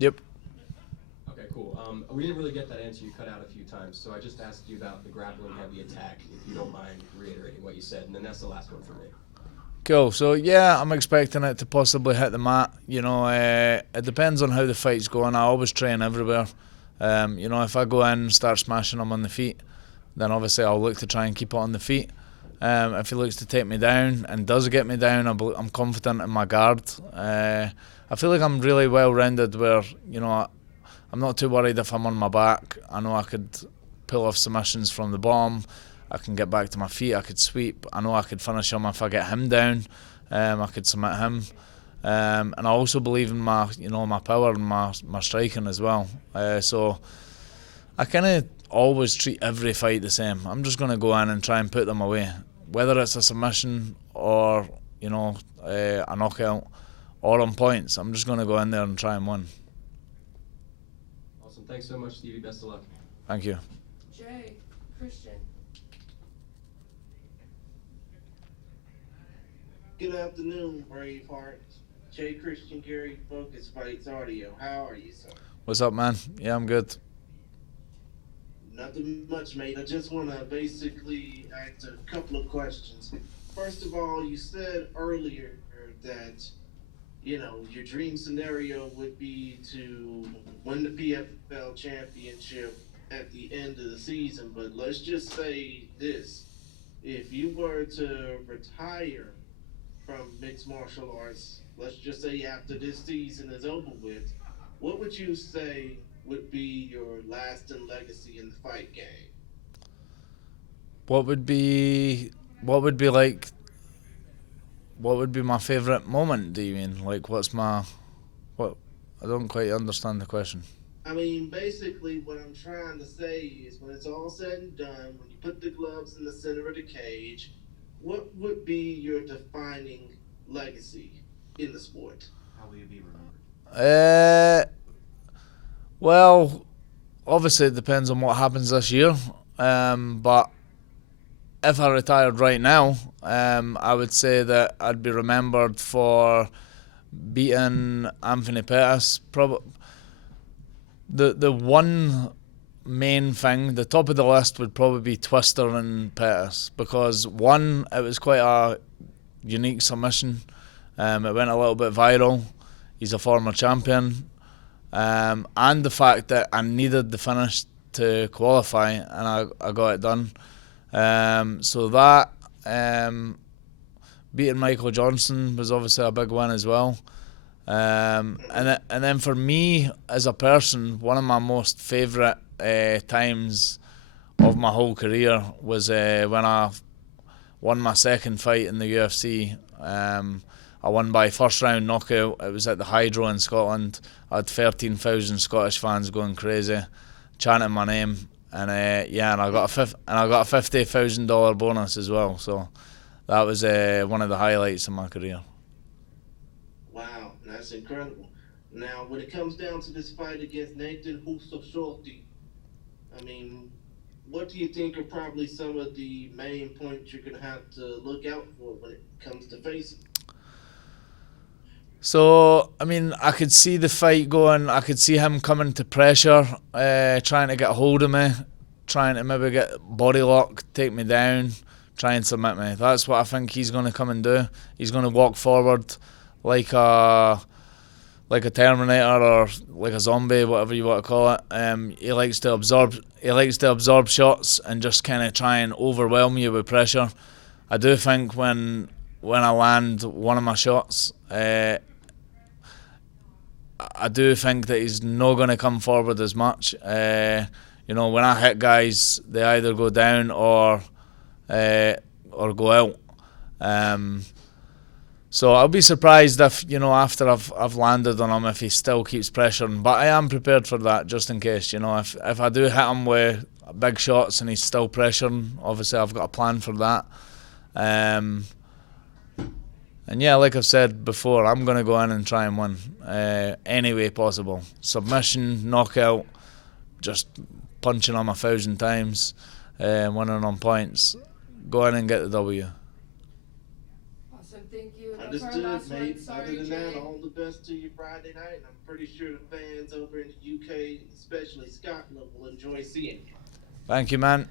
Yep. Okay, cool. We didn't really get that answer. You cut out a few times, so I just asked you about the grappling heavy attack. If you don't mind reiterating what you said, and then that's the last one for me. Cool. So yeah, I'm expecting it to possibly hit the mat. It depends on how the fight's going. I always train everywhere. If I go in and start smashing him on the feet, then obviously I'll look to try and keep it on the feet. If he looks to take me down and does get me down, I'm confident in my guard. I feel like I'm really well rounded where, I'm not too worried if I'm on my back. I know I could pull off submissions from the bottom. I can get back to my feet. I could sweep. I know I could finish him if I get him down. I could submit him. And I also believe in my power and my striking as well. So I kind of always treat every fight the same. I'm just going to go in and try and put them away. Whether it's a submission or, a knockout or on points, I'm just going to go in there and try and win. Awesome. Thanks so much, Stevie. Best of luck. Thank you. Jay, Christian. Good afternoon, Braveheart. Jay Christian Gary, Focus Fights Audio. How are you, sir? What's up, man? Yeah, I'm good. Nothing much, mate. I just want to basically ask a couple of questions. First of all, you said earlier that, your dream scenario would be to win the PFL championship at the end of the season. But let's just say this. If you were to retire from mixed martial arts, let's just say after this season is over with, what would you say would be your lasting legacy in the fight game? What would be my favourite moment, do you mean? Like, what? I don't quite understand the question. I mean, basically what I'm trying to say is when it's all said and done, when you put the gloves in the center of the cage, what would be your defining legacy in the sport? How will you be remembered? Well, obviously it depends on what happens this year. But if I retired right now, I would say that I'd be remembered for beating Anthony Pettis. The one main thing, the top of the list would probably be Twister and Pettis, because one, it was quite a unique submission. It went a little bit viral. He's a former champion. And the fact that I needed the finish to qualify, and I got it done. So that, beating Michael Johnson was obviously a big win as well. And then for me as a person, one of my most favourite times of my whole career was when I won my second fight in the UFC. I won by first round knockout. It was at the Hydro in Scotland. I had 13,000 Scottish fans going crazy, chanting my name, and and I got a $50,000 bonus as well. So that was one of the highlights of my career. Wow, that's incredible. Now, when it comes down to this fight against Natan Schulte, I mean, what do you think are probably some of the main points you're going to have to look out for when it comes to facing? So, I mean, I could see the fight going. I could see him coming to pressure, trying to get a hold of me, trying to maybe get body lock, take me down, try and submit me. That's what I think he's going to come and do. He's going to walk forward like a Terminator or like a zombie, whatever you want to call it. He likes to absorb shots and just kind of try and overwhelm you with pressure. I do think when I land one of my shots, I do think that he's not going to come forward as much. When I hit guys, they either go down or go out. So I'll be surprised if, after I've landed on him, if he still keeps pressuring. But I am prepared for that, just in case. If I do hit him with big shots and he's still pressuring, obviously I've got a plan for that. And yeah, like I've said before, I'm going to go in and try and win any way possible. Submission, knockout, just punching him 1,000 times, winning on points. Go in and get the W. Awesome, thank you. Understood, last one. mate. Sorry, Other than Jay. that, all the best to you Friday night, and I'm pretty sure the fans over in the UK, especially Scotland, will enjoy seeing you. Thank you, man.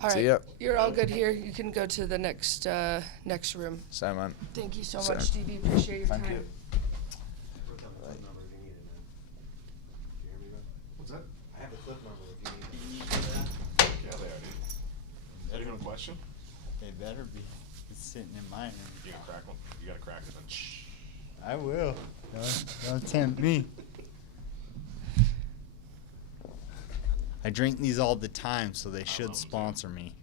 All See right, ya. you're all good here. You can go to the next room. Same, man. Thank you so Same. much, Stevie. Appreciate your Thank time. you. What's that? I have the clip number if you need it. Yeah, they are, dude. Anyone a question? They better be. It's sitting in mine. You gotta crack one. You gotta crack it then. Shh. I will. Don't tempt me. I drink these all the time, so they should sponsor me.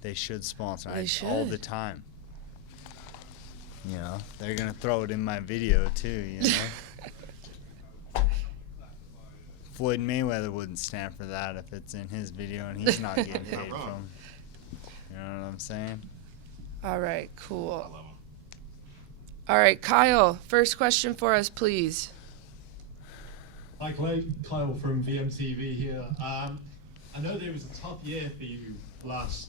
They should sponsor me all the time. You know, they're gonna throw it in my video too. You know, Floyd Mayweather wouldn't stand for that if it's in his video and he's not getting paid from. You know what I'm saying? All right, cool. I love them. All right, Kyle, first question for us, please. Hi, Clay. Kyle from VMTV here. I know that it was a tough year for you last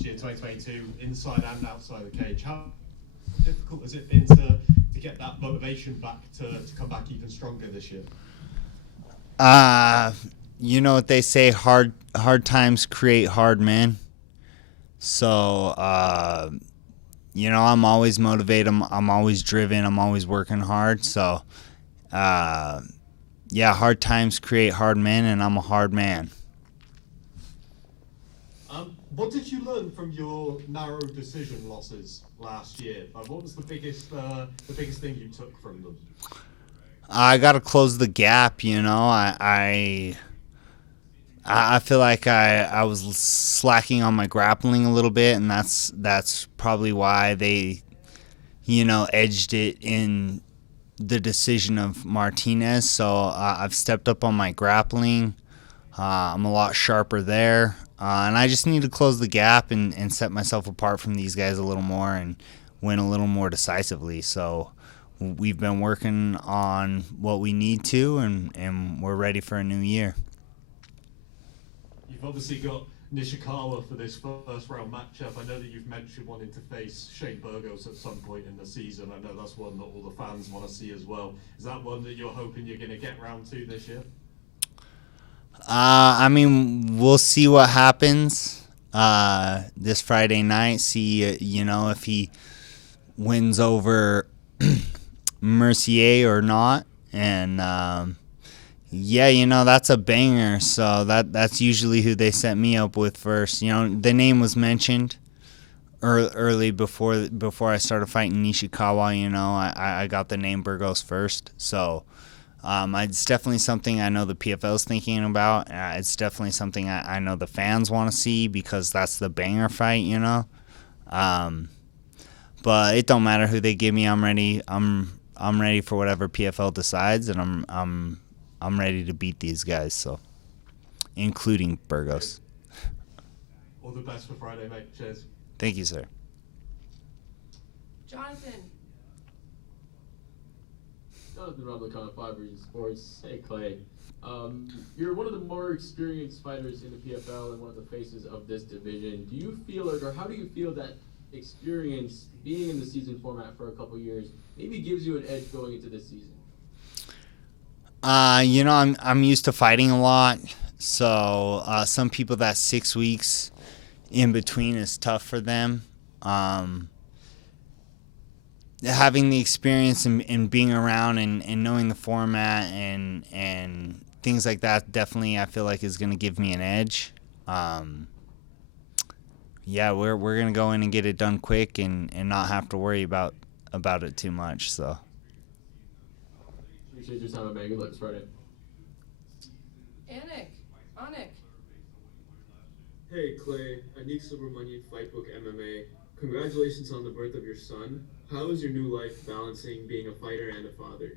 year, 2022, inside and outside the cage. How difficult has it been to get that motivation back to come back even stronger this year? You know what they say, hard times create hard men. So, you know, I'm always motivated. I'm always driven. I'm always working hard. So, yeah, hard times create hard men, and I'm a hard man. What did you learn from your narrow decision losses last year? What was the biggest thing you took from them? I got to close the gap, you know. I feel like I was slacking on my grappling a little bit, and that's probably why they, you know, edged it in the decision of Martinez. So I've stepped up on my grappling. I'm a lot sharper there. And I just need to close the gap and set myself apart from these guys a little more and win a little more decisively. So we've been working on what we need to, and we're ready for a new year. You've obviously got Nishikawa for this first round matchup. I know that you've mentioned wanting to face Shane Burgos at some point in the season. I know that's one that all the fans want to see as well. Is that one that you're hoping you're going to get round two this year? I mean, we'll see what happens this Friday night. See, you know, if he wins over Mercier or not. And yeah, you know, that's a banger. So that's usually who they set me up with first. You know, the name was mentioned early before I started fighting Nishikawa. You know, I got the name Burgos first. So it's definitely something I know the PFL is thinking about. It's definitely something I know the fans want to see because that's the banger fight. You know, but it don't matter who they give me. I'm ready. I'm ready for whatever PFL decides, and I'm ready to beat these guys, so including Burgos. All the best for Friday, mate. Cheers. Thank you, sir. Jonathan. Jonathan Roblicon, 5 Reasons Sports. Hey, Clay. You're one of the more experienced fighters in the PFL and one of the faces of this division. Do you feel, or how do you feel that experience being in the season format for a couple years maybe gives you an edge going into this season? You know, I'm used to fighting a lot, so some people that 6 weeks in between is tough for them. Having the experience and being around and knowing the format and things like that definitely I feel like is going to give me an edge. Yeah, we're gonna go in and get it done quick and not have to worry about it too much. So. Appreciate your time, man. Good luck this Friday. Anik. Hey Clay, Anik Subramanian, Fightbook MMA. Congratulations on the birth of your son. How is your new life balancing being a fighter and a father?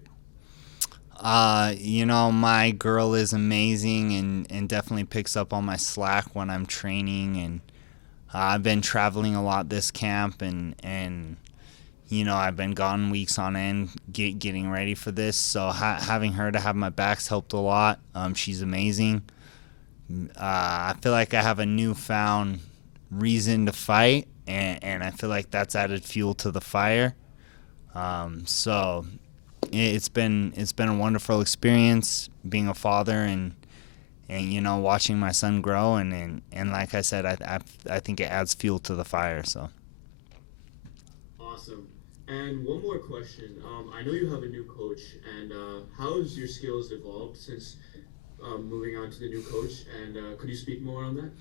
You know, my girl is amazing and definitely picks up on my slack when I'm training, and I've been traveling a lot this camp, and you know, I've been gone weeks on end getting ready for this, so having her to have my back's helped a lot. She's amazing. I feel like I have a newfound reason to fight, and I feel like that's added fuel to the fire. So it's been a wonderful experience being a father and watching my son grow, and like I said, I think it adds fuel to the fire. So Awesome. And one more question. I know you have a new coach, and how has your skills evolved since moving on to the new coach? And could you speak more on that?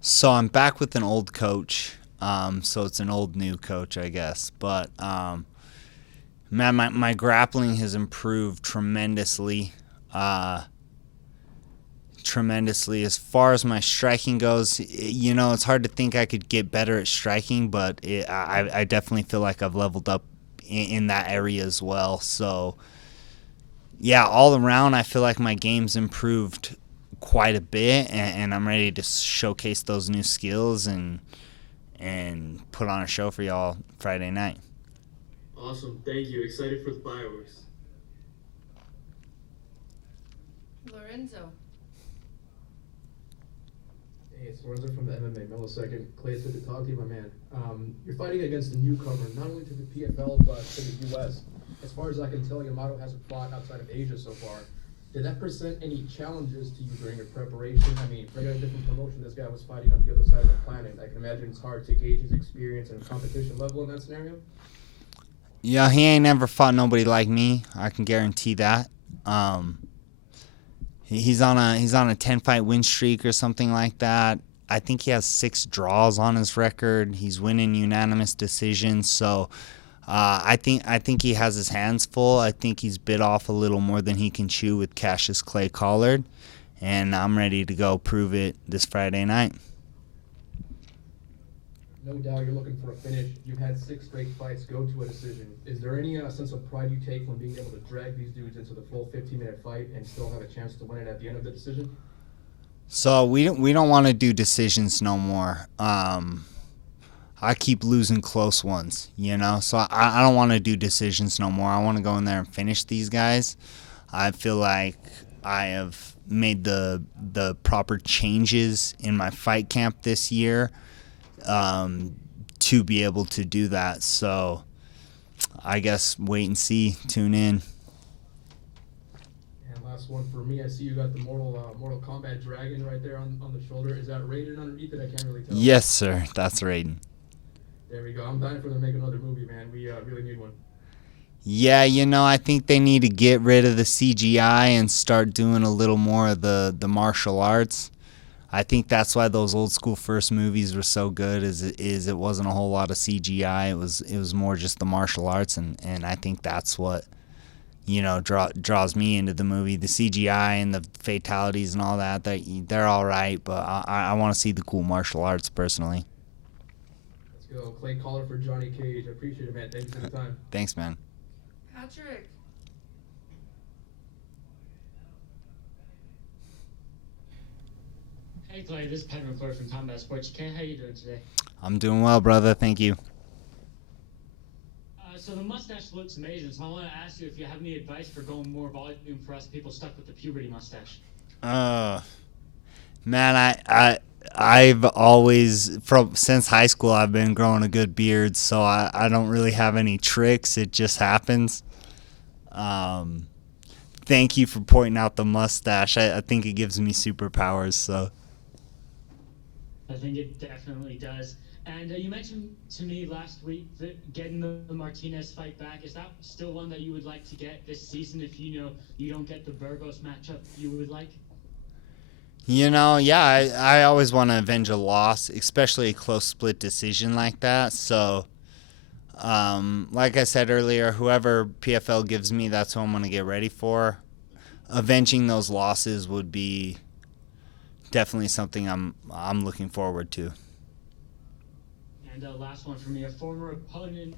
So I'm back with an old coach. So it's an old new coach, I guess. But man, my grappling has improved tremendously. As far as my striking goes, it's hard to think I could get better at striking, but I definitely feel like I've leveled up in that area as well. So yeah, all around I feel like my game's improved quite a bit, and I'm ready to showcase those new skills and put on a show for y'all Friday night. Awesome. Thank you. Excited for the fireworks. Lorenzo. Hey, it's Lorenzo from the Mma Millisecond. Clay, it's good to talk to you, my man. You're fighting against a newcomer, not only to the PFL, but to the U.S. As far as I can tell, Yamato hasn't fought outside of Asia so far. Did that present any challenges to you during your preparation? I mean, for a different promotion, this guy was fighting on the other side of the planet. I can imagine it's hard to gauge his experience and competition level in that scenario. Yeah, he ain't never fought nobody like me. I can guarantee that. He's on a 10-fight win streak or something like that. I think he has 6 draws on his record. He's winning unanimous decisions. So I think he has his hands full. I think he's bit off a little more than he can chew with Cassius Clay Collard, and I'm ready to go prove it this Friday night. No doubt you're looking for a finish. You've had 6 straight fights go to a decision. Is there any sense of pride you take from being able to drag these dudes into the full 15-minute fight and still have a chance to win it at the end of the decision? So we don't want to do decisions no more. I keep losing close ones, so I don't want to do decisions no more. I want to go in there and finish these guys. I feel like I have made the proper changes in my fight camp this year to be able to do that. So I guess wait and see, tune in. And last one for me, I see you got the Mortal Kombat dragon right there on the shoulder. Is that Raiden underneath it? I can't really tell. Yes, sir. That's Raiden. There we go. I'm dying for them to make another movie, man. We really need one. Yeah, I think they need to get rid of the CGI and start doing a little more of the martial arts. I think that's why those old school first movies were so good. Is it wasn't a whole lot of CGI. It was more just the martial arts, and I think that's what draws me into the movie. The CGI and the fatalities and all that they're all right, but I want to see the cool martial arts personally. Let's go. Clay Collar for Johnny Cage. I appreciate it, man. Thank you for the time. Thanks, man. Patrick. Hey Clay, this is Penn McClure from Combat Sports UK. How you doing today? I'm doing well, brother. Thank you. So the mustache looks amazing, so I want to ask you if you have any advice for going more volume for us people stuck with the puberty mustache. Man, I've always, since high school, I've been growing a good beard, so I don't really have any tricks. It just happens. Thank you for pointing out the mustache. I think it gives me superpowers, so. I think it definitely does. And you mentioned to me last week that getting the Martinez fight back, is that still one that you would like to get this season if you don't get the Burgos matchup you would like? Yeah, I always want to avenge a loss, especially a close split decision like that. So, like I said earlier, whoever PFL gives me, that's who I'm going to get ready for. Avenging those losses would be definitely something I'm looking forward to. And last one for me, a former opponent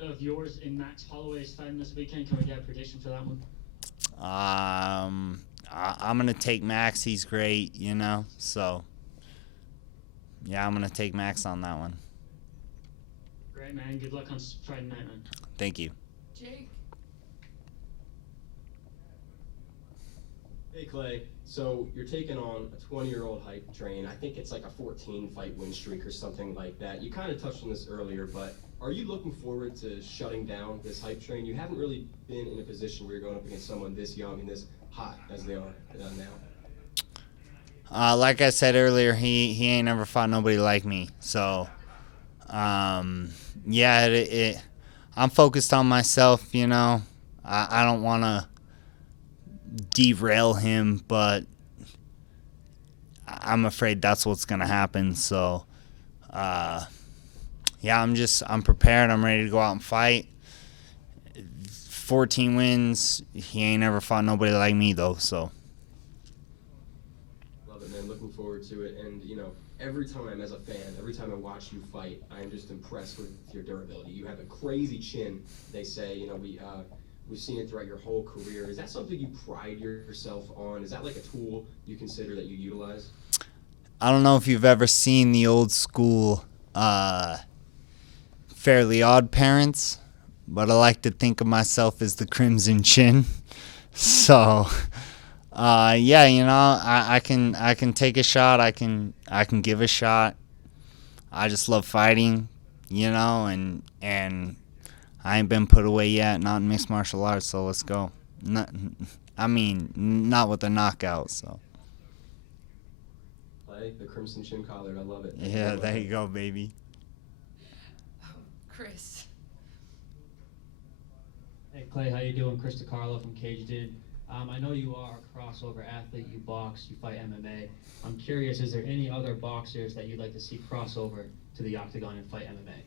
of yours in Max Holloway's fighting this weekend. Can we get a prediction for that one? I'm going to take Max. He's great, So, yeah, I'm going to take Max on that one. Great, man. Good luck on Friday night, man. Thank you. Jake. Hey Clay, so you're taking on a 20-year-old hype train. I think it's like a 14-fight win streak or something like that. You kind of touched on this earlier, but are you looking forward to shutting down this hype train? You haven't really been in a position where you're going up against someone this young and this hot as they are now. Like I said earlier, he ain't never fought nobody like me. So, yeah, I'm focused on myself, you know. I don't want to derail him, but I'm afraid that's what's going to happen. So, yeah, I'm prepared. I'm ready to go out and fight. 14 wins. He ain't never fought nobody like me, though, so. Love it, man. Looking forward to it. And, you know, every time as a fan, every time I watch you fight, I'm just impressed with your durability. You have a crazy chin, they say. You know, we've seen it throughout your whole career. Is that something you pride yourself on? Is that like a tool you consider that you utilize? I don't know if you've ever seen the old school Fairly Odd Parents, but I like to think of myself as the Crimson Chin. So, yeah, you know, I can take a shot. I can give a shot. I just love fighting, you know, and I ain't been put away yet, not in mixed martial arts, so let's go. Not with a knockout, so. Play the Crimson Chin collar, I love it. Yeah, there you go, baby. Chris. Hey Clay, how you doing? Chris DiCarlo from Cage Dude. I know you are a crossover athlete. You box, you fight MMA. I'm curious, is there any other boxers that you'd like to see crossover to the octagon and fight MMA?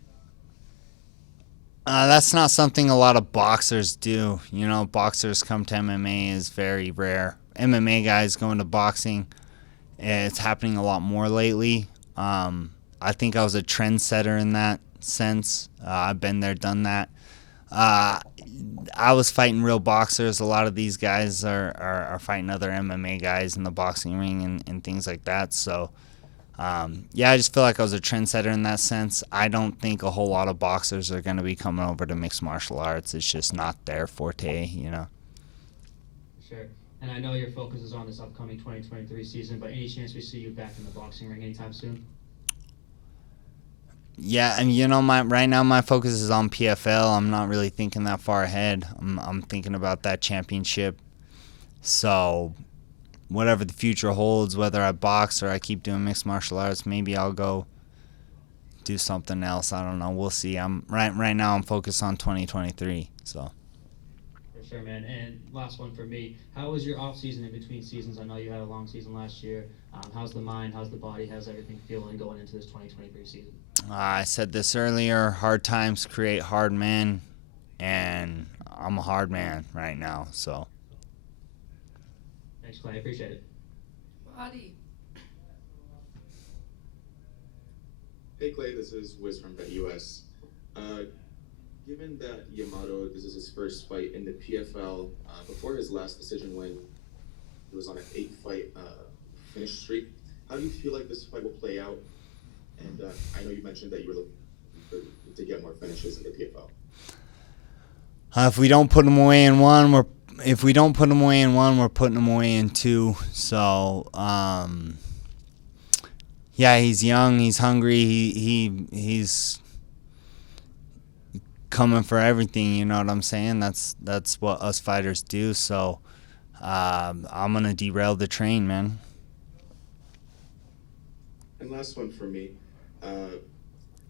That's not something a lot of boxers do. You know, boxers come to MMA is very rare. MMA guys going to boxing, it's happening a lot more lately. I think I was a trendsetter in that sense. I've been there, done that. I was fighting real boxers. A lot of these guys are fighting other MMA guys in the boxing ring and things like that. So, yeah, I just feel like I was a trendsetter in that sense. I don't think a whole lot of boxers are going to be coming over to mixed martial arts. It's just not their forte, you know. Sure. And I know your focus is on this upcoming 2023 season, but any chance we see you back in the boxing ring anytime soon? Yeah, and you know, right now my focus is on PFL. I'm not really thinking that far ahead. I'm thinking about that championship. So, whatever the future holds, whether I box or I keep doing mixed martial arts, maybe I'll go do something else. I don't know. We'll see. Right now I'm focused on 2023. So. For sure, man. And last one for me. How was your off season in between seasons? I know you had a long season last year. How's the mind? How's the body? How's everything feeling going into this 2023 season? I said this earlier. Hard times create hard men, and I'm a hard man right now. So. Thanks, Clay. I appreciate it. Body. Hey Clay, this is Wiz from BetUS. Given that Yamato, this is his first fight in the PFL, before his last decision win, he was on an 8-fight finish streak. How do you feel like this fight will play out? And I know you mentioned that you were looking to get more finishes in the PFL. If we don't put him away in one, we're putting him away in two. So, yeah, he's young, he's hungry, he's coming for everything. You know what I'm saying? That's what us fighters do. So, I'm gonna derail the train, man. And last one for me.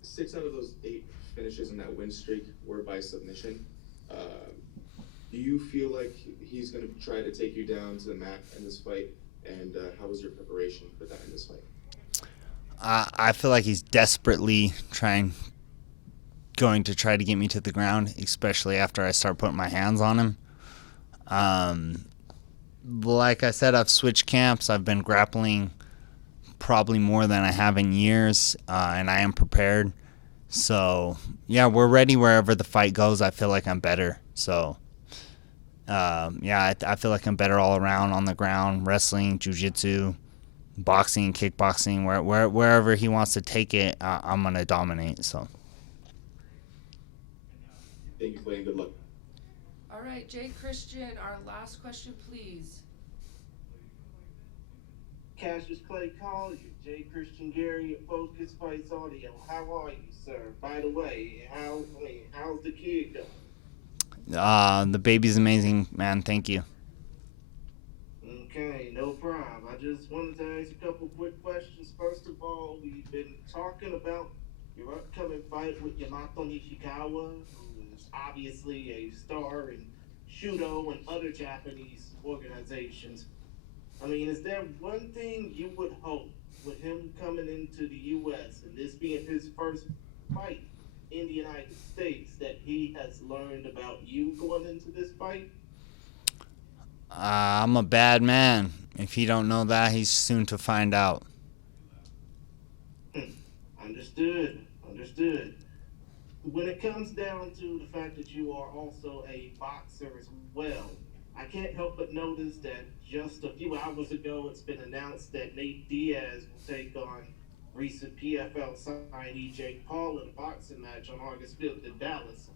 6 out of those 8 finishes in that win streak were by submission. Do you feel like he's going to try to take you down to the mat in this fight? And how was your preparation for that in this fight? I feel like he's desperately going to try to get me to the ground, especially after I start putting my hands on him. Like I said, I've switched camps. I've been grappling probably more than I have in years, and I am prepared. So, yeah, we're ready wherever the fight goes. I feel like I'm better. So, yeah, I feel like I'm better all around on the ground, wrestling, jiu-jitsu, boxing, kickboxing, wherever he wants to take it, I'm going to dominate. So. Thank you, Clay, and good luck. All right, Jay Christian, our last question, please. Cassius Clay Collier, J. Christian Gary at Focus Fights Audio. How are you, sir? By the way, how's the kid going? The baby's amazing, man. Thank you. Okay, no problem. I just wanted to ask a couple quick questions. First of all, we've been talking about your upcoming fight with Yamato Nishikawa, who is obviously a star in Schulte and other Japanese organizations. I mean, is there one thing you would hope with him coming into the U.S. and this being his first fight in the United States that he has learned about you going into this fight? I'm a bad man. If you don't know that, he's soon to find out. Understood. When it comes down to the fact that you are also a boxer as well, I can't help but notice that just a few hours ago it's been announced that Nate Diaz will take on recent PFL signee Jake Paul in a boxing match on August 5th in Dallas.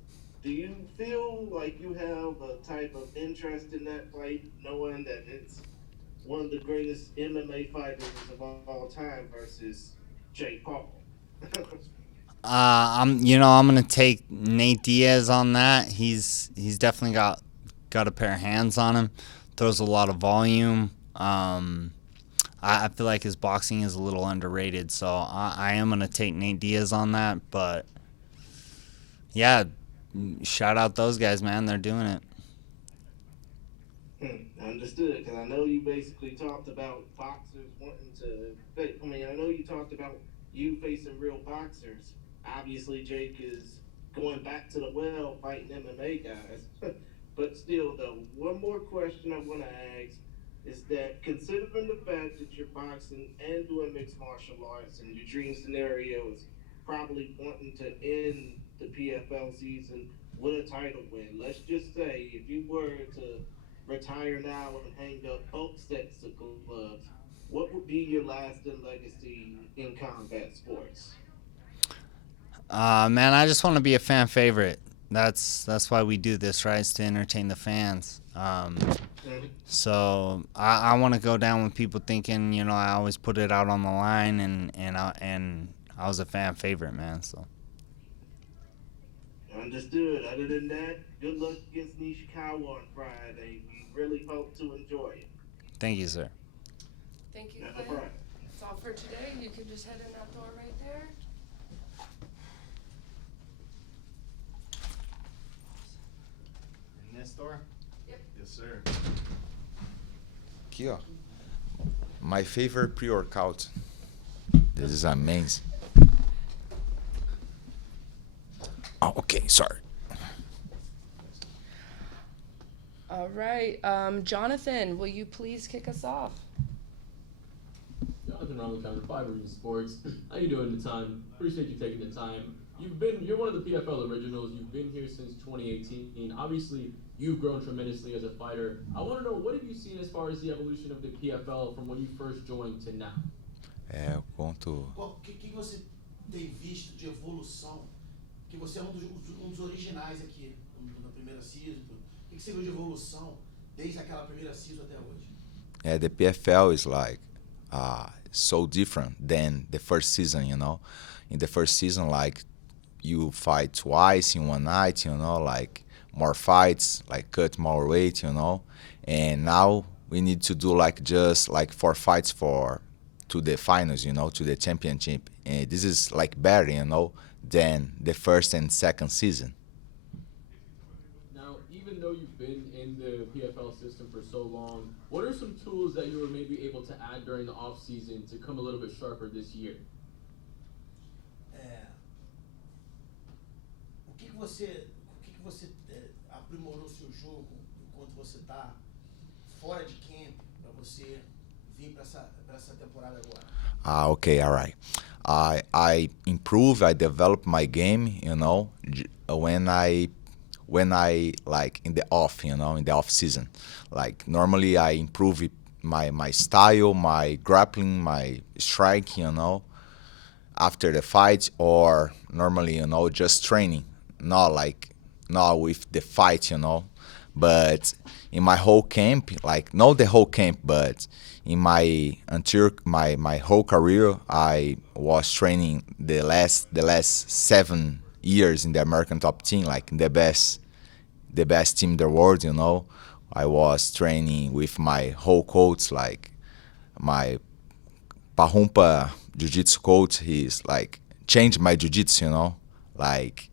Do you feel like you have a type of interest in that fight, knowing that it's one of the greatest MMA fighters of all time versus Jake Paul? I'm gonna take Nate Diaz on that. He's definitely got a pair of hands on him. Throws a lot of volume. I feel like his boxing is a little underrated, so I am gonna take Nate Diaz on that. But yeah, shout out those guys, man. They're doing it. Understood, because I know you basically talked about boxers wanting to. I know you talked about you facing real boxers. Obviously, Jake is going back to the well fighting MMA guys. But still, though, one more question I want to ask is that considering the fact that you're boxing and doing mixed martial arts and your dream scenario is probably wanting to end the PFL season with a title win, let's just say if you were to retire now and hang up both sets of gloves, what would be your lasting legacy in combat sports? Man, I just want to be a fan favorite. That's why we do this, right? It's to entertain the fans. So I want to go down with people thinking, I always put it out on the line, and I was a fan favorite, man. So. Understood. Other than that, good luck against Nishikawa on Friday. We really hope to enjoy it. Thank you, sir. Thank you, No Clay. problem. That's all for today. You can just head in that door right there. In this door? Yep. Yes, sir. Aqui, ó. My favorite pre-workout. This is amazing. Oh, okay, sorry. All right. Jonathan, will you please kick us off? Jonathan Raush, 5 Region Sports. How you doing, Natan? Appreciate you taking the time. You're one of the PFL originals. You've been here since 2018. Obviously, you've grown tremendously as a fighter. I want to know, what have you seen as far as the evolution of the PFL from when you first joined to now? Eu conto. O que você tem visto de evolução? Que você é um dos originais aqui na primeira season. O que você viu de evolução desde aquela primeira season até hoje? Yeah, the PFL is like so different than the first season, In the first season, like, you fight twice in one night, like more fights, like cut more weight, And now we need to do like just like 4 fights to the finals, to the championship. And this is like better, than the first and second season. Now, even though you've been in the PFL system for so long, what are some tools that you were maybe able to add during the off season to come a little bit sharper this year? O que você aprimorou seu jogo enquanto você está fora de camp para você vir para essa temporada agora? Okay, all right. I improve, I develop my game, when I like in the off, in the off season. Like normally I improve my style, my grappling, my strike, after the fight, or normally, just training, not with the fight, But in my whole camp, like not the whole camp, but in my my whole career, I was training the last 7 years in the American top team, like the best team in the world, you know. I was training with my whole coach, like my Pahumpa jiu-jitsu coach. He's like changed my jiu-jitsu, you know. Like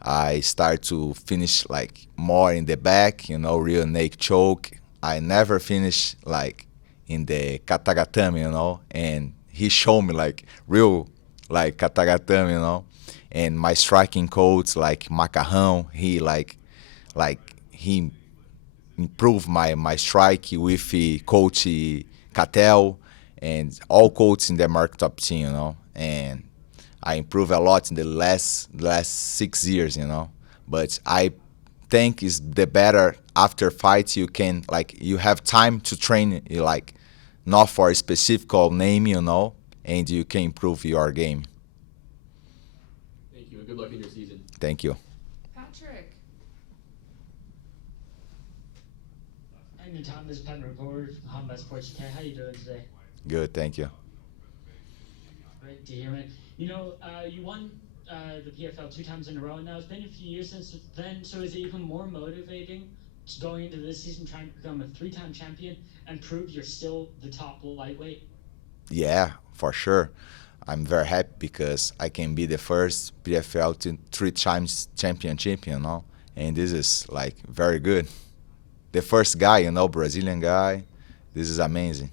I start to finish like more in the back, you know, real neck choke. I never finish like in the katagatame, you know, and he showed me like real like katagatame, you know. And my striking coach like Macarrão, he he improved my strike with coach Catel and all coaches in the American top team, you know. And I improved a lot in the last 6 years, you know. But I think is the better after fight you can like you have time to train like not for a specific name, you know, and you can improve your game. Thank you, and good luck in your season. Thank you. Patrick. Hey, Natan, this is Penn Reporter from Combat Sports UK. How you doing today? Good, thank you. Great to hear, man. You know, you won the PFL 2 times in a row, and now it's been a few years since then, so is it even more motivating to going into this season trying to become a 3-time champion and prove you're still the top lightweight? Yeah, for sure. I'm very happy because I can be the first PFL 3 times championship, you know, and this is like very good. The first guy, you know, Brazilian guy. This is amazing.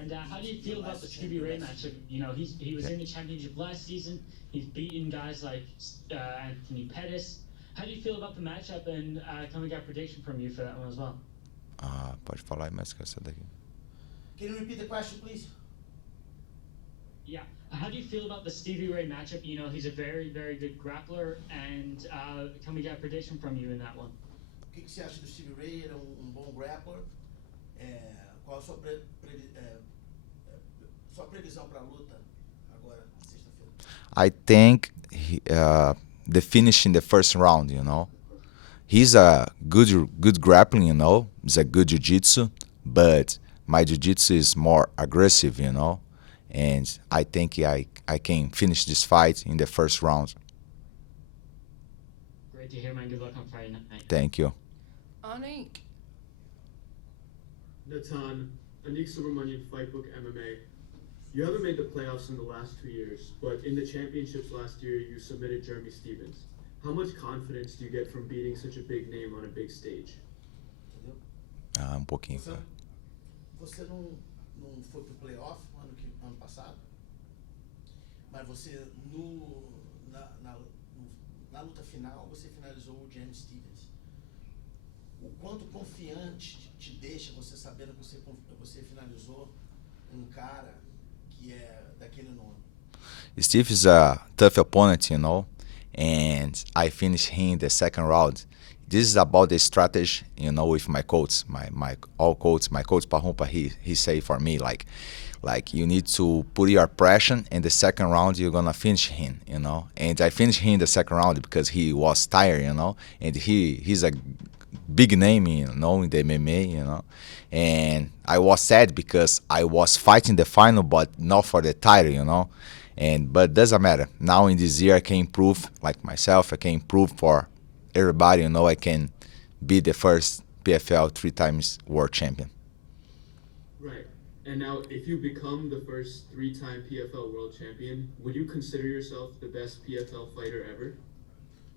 And how do you feel about the Stevie matchup? You know, he was in the championship last season. He's beaten guys like Anthony Pettis. How do you feel about the matchup? And can we get a prediction from you for that one as well? Pode falar mais que essa daqui. Can you repeat the question, please? Yeah. How do you feel about the Stevie Ray matchup? You know, he's a very, very good grappler. And can we get a prediction from you in that one? O que você acha do Stevie Ray? Ele é bom grappler. Qual a sua previsão para a luta agora, sexta-feira? I think the finish in the first round, you know. He's a good grappling, you know. He's a good jiu-jitsu, but my jiu-jitsu is more aggressive, you know. And I think I can finish this fight in the first round. Great to hear, man. Good luck on Friday night. Thank you. Anik. Natan, Anik Subramanian, Fightbook MMA. You haven't made the playoffs in the last 2 years, but in the championships last year, you submitted Jeremy Stephens. How much confidence do you get from beating such a big name on a big stage? Pouquinho. Você não foi pro playoff ano passado, mas você na luta final você finalizou o James Stephens. O quanto confiante te deixa você sabendo que você finalizou cara que é daquele nome? Steve is a tough opponent, you know, and I finished him in the second round. This is about the strategy, you know, with my coach, my coach Pahumpa, he say for me like you need to put your pressure in the second round, you're gonna finish him, you know. And I finished him in the second round because he was tired, you know, and he's a big name, you know, in the MMA, you know. And I was sad because I was fighting the final, but not for the title, you know. But doesn't matter. Now in this year I can improve like myself, I can improve for everybody, you know. I can be the first PFL 3 times world champion. Right. And now if you become the first 3-time PFL world champion, would you consider yourself the best PFL fighter ever?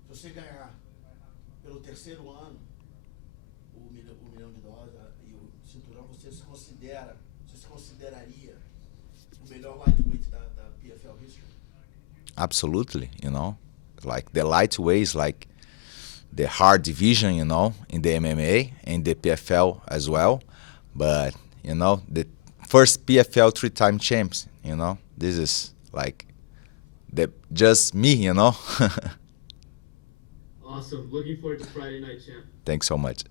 Se você ganhar pelo terceiro ano $1 milhão e o cinturão, você se consideraria o melhor lightweight da PFL history? Absolutely, you know. Like the lightweight is like the hard division, you know, in the MMA and the PFL as well. But, you know, the first PFL 3-time champs, you know, this is like just me, you know. Awesome. Looking forward to Friday night, champ. Thanks so much.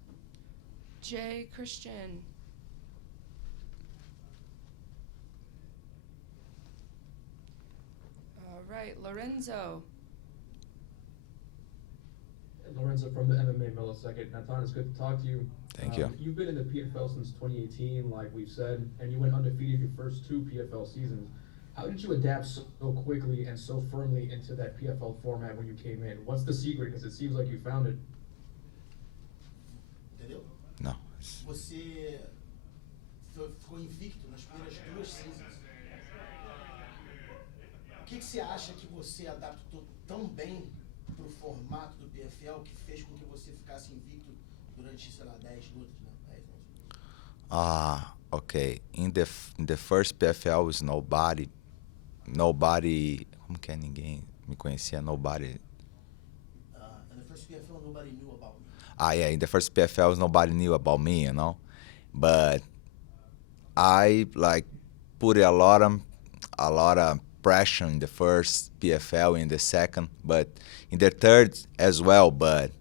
Jay Christian. All right, Lorenzo. Lorenzo from the MMA Millisecond. Natan, it's good to talk to you. Thank you. You've been in the PFL since 2018, like we've said, and you went undefeated your first 2 PFL seasons. How did you adapt so quickly and so firmly into that PFL format when you came in? What's the secret? Because it seems like you found it. Entendeu? Não. Você ficou invicto nas primeiras 2 seasons. O que você acha que você adaptou tão bem para o formato do PFL que fez com que você ficasse invicto durante, sei lá, 10 lutas, né? 10, 11 lutas. Okay. In the first PFL was nobody. Como que é? Ninguém me conhecia. Nobody. In the first PFL, nobody knew about me. Yeah. In the first PFL, nobody knew about me, you know. But I like put a lot of pressure in the first PFL, in the second, but in the third as well. But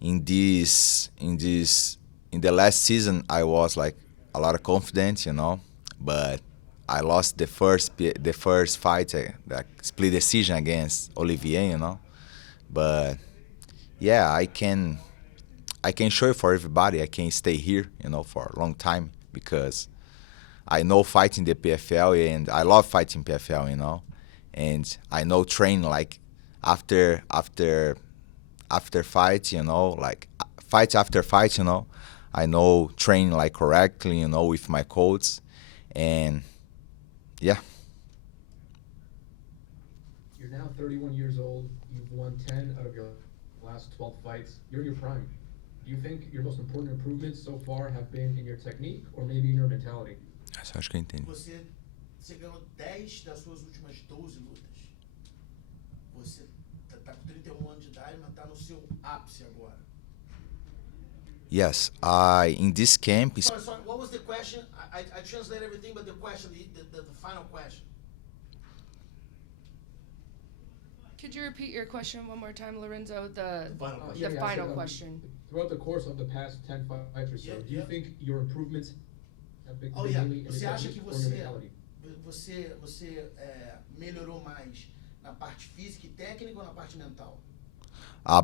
in the last season, I was like a lot of confidence, you know. But I lost the first fight, like split decision against Olivier, you know. But yeah, I can show it for everybody. I can stay here, you know, for a long time because I know fighting the PFL and I love fighting PFL, you know. And I know training like after fight, you know, like fight after fight, you know. I know training like correctly, you know, with my coach, and yeah. You're now 31 years old. You've won 10 out of your last 12 fights. You're in your prime. Do you think your most important improvements so far have been in your technique or maybe in your mentality? Acho que eu entendi. Você ganhou 10 das suas últimas 12 lutas. Você tá com 31 anos de idade, mas tá no seu ápice agora. Yes, in this camp. Sorry, what was the question? I translate everything, but the question, the final question. Could you repeat your question one more time, Lorenzo? The Yeah, final so, question. Throughout the course of the past 10 fights or so, do you think your improvements have been Oh yeah, mainly in você your acha que technique or in your mentality? você melhorou mais na parte física e técnica ou na parte mental?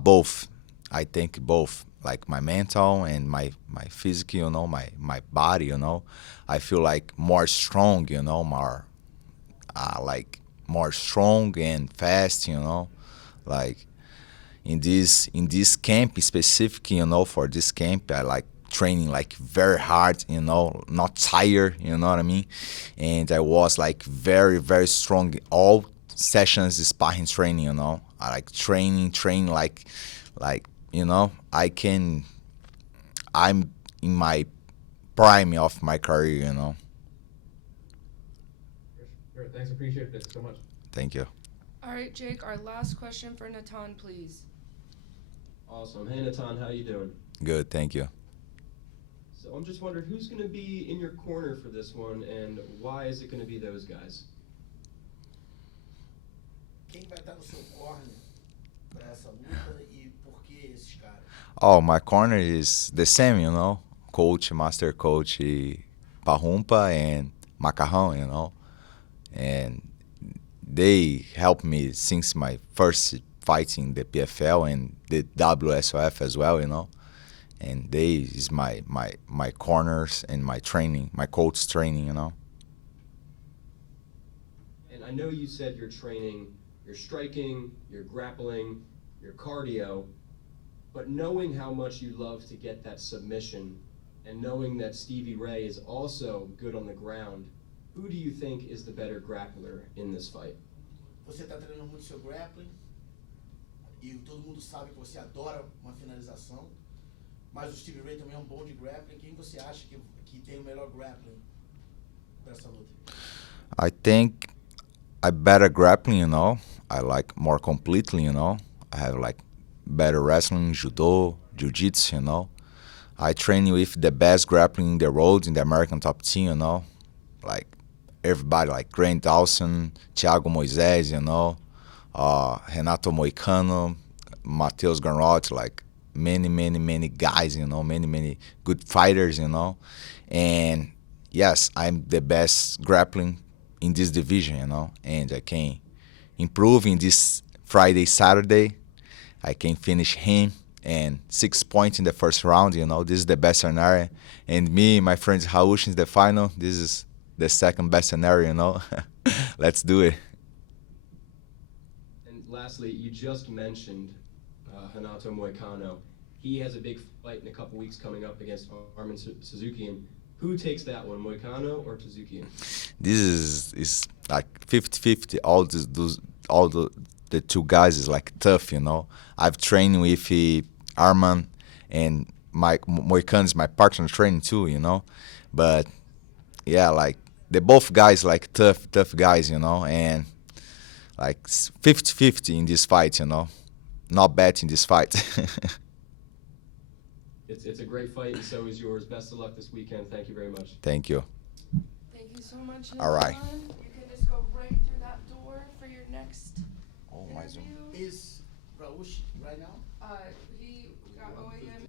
Both. I think both, like my mental and my physical, you know, my body, you know. I feel like more strong, you know, more strong and fast, you know. Like in this camp specific, you know, for this camp, I like training like very hard, you know, not tired, you know what I mean? And I was like very, very strong all sessions sparring training, you know. I like training like you know, I'm in my prime of my career, you know. Sure, thanks, appreciate it so much. Thank you. All right, Jake, our last question for Natan, please. Awesome. Hey, Natan, how you doing? Good, thank you. So I'm just wondering who's going to be in your corner for this one, and why is it going to be those guys? Quem vai estar no seu corner para essa luta e por que esses caras? Oh, my corner is the same, you know. Coach, master coach, Parrumpa and Macarrão, you know. And they helped me since my first fight in the PFL and the WSOF as well, you know. And they is my corners and my training, my coach training, you know. And I know you said you're training, you're striking, you're grappling, your cardio, but knowing how much you love to get that submission and knowing that Stevie Ray is also good on the ground, who do you think is the better grappler in this fight? Você está treinando muito seu grappling e todo mundo sabe que você adora uma finalização, mas o Stevie Ray também é bom de grappling. Quem você acha que tem o melhor grappling para essa luta? I think I better grappling, you know. I like more completely, you know. I have like better wrestling, judo, jiu-jitsu, you know. I train with the best grappling in the world, in the American top team, you know. Like everybody, like Grant Dawson, Thiago Moisés, you know. Renato Moicano, Matheus Ganroth, like many guys, you know, many good fighters, you know. And yes, I'm the best grappling in this division, you know. And I can improve in this Friday, Saturday. I can finish him and 6 points in the first round. This is the best scenario. And me, my friends Raush in the final. This is the second best scenario. Let's do it. And lastly, you just mentioned Renato Moicano. He has a big fight in a couple weeks coming up against Armin Suzukian. Who takes that one, Moicano or Suzukian? This is like 50-50. All the two guys is like tough. I've trained with Armin, and Moicano is my partner training too. But yeah, like they both guys like tough guys. And like 50-50 in this fight. Not bad in this fight. It's a great fight, and so is yours. Best of luck this weekend. Thank you very much. Thank you. Thank you so much, All right. Natan. You can just go right through that door for your next interview. Is Raush right now? We got OAM.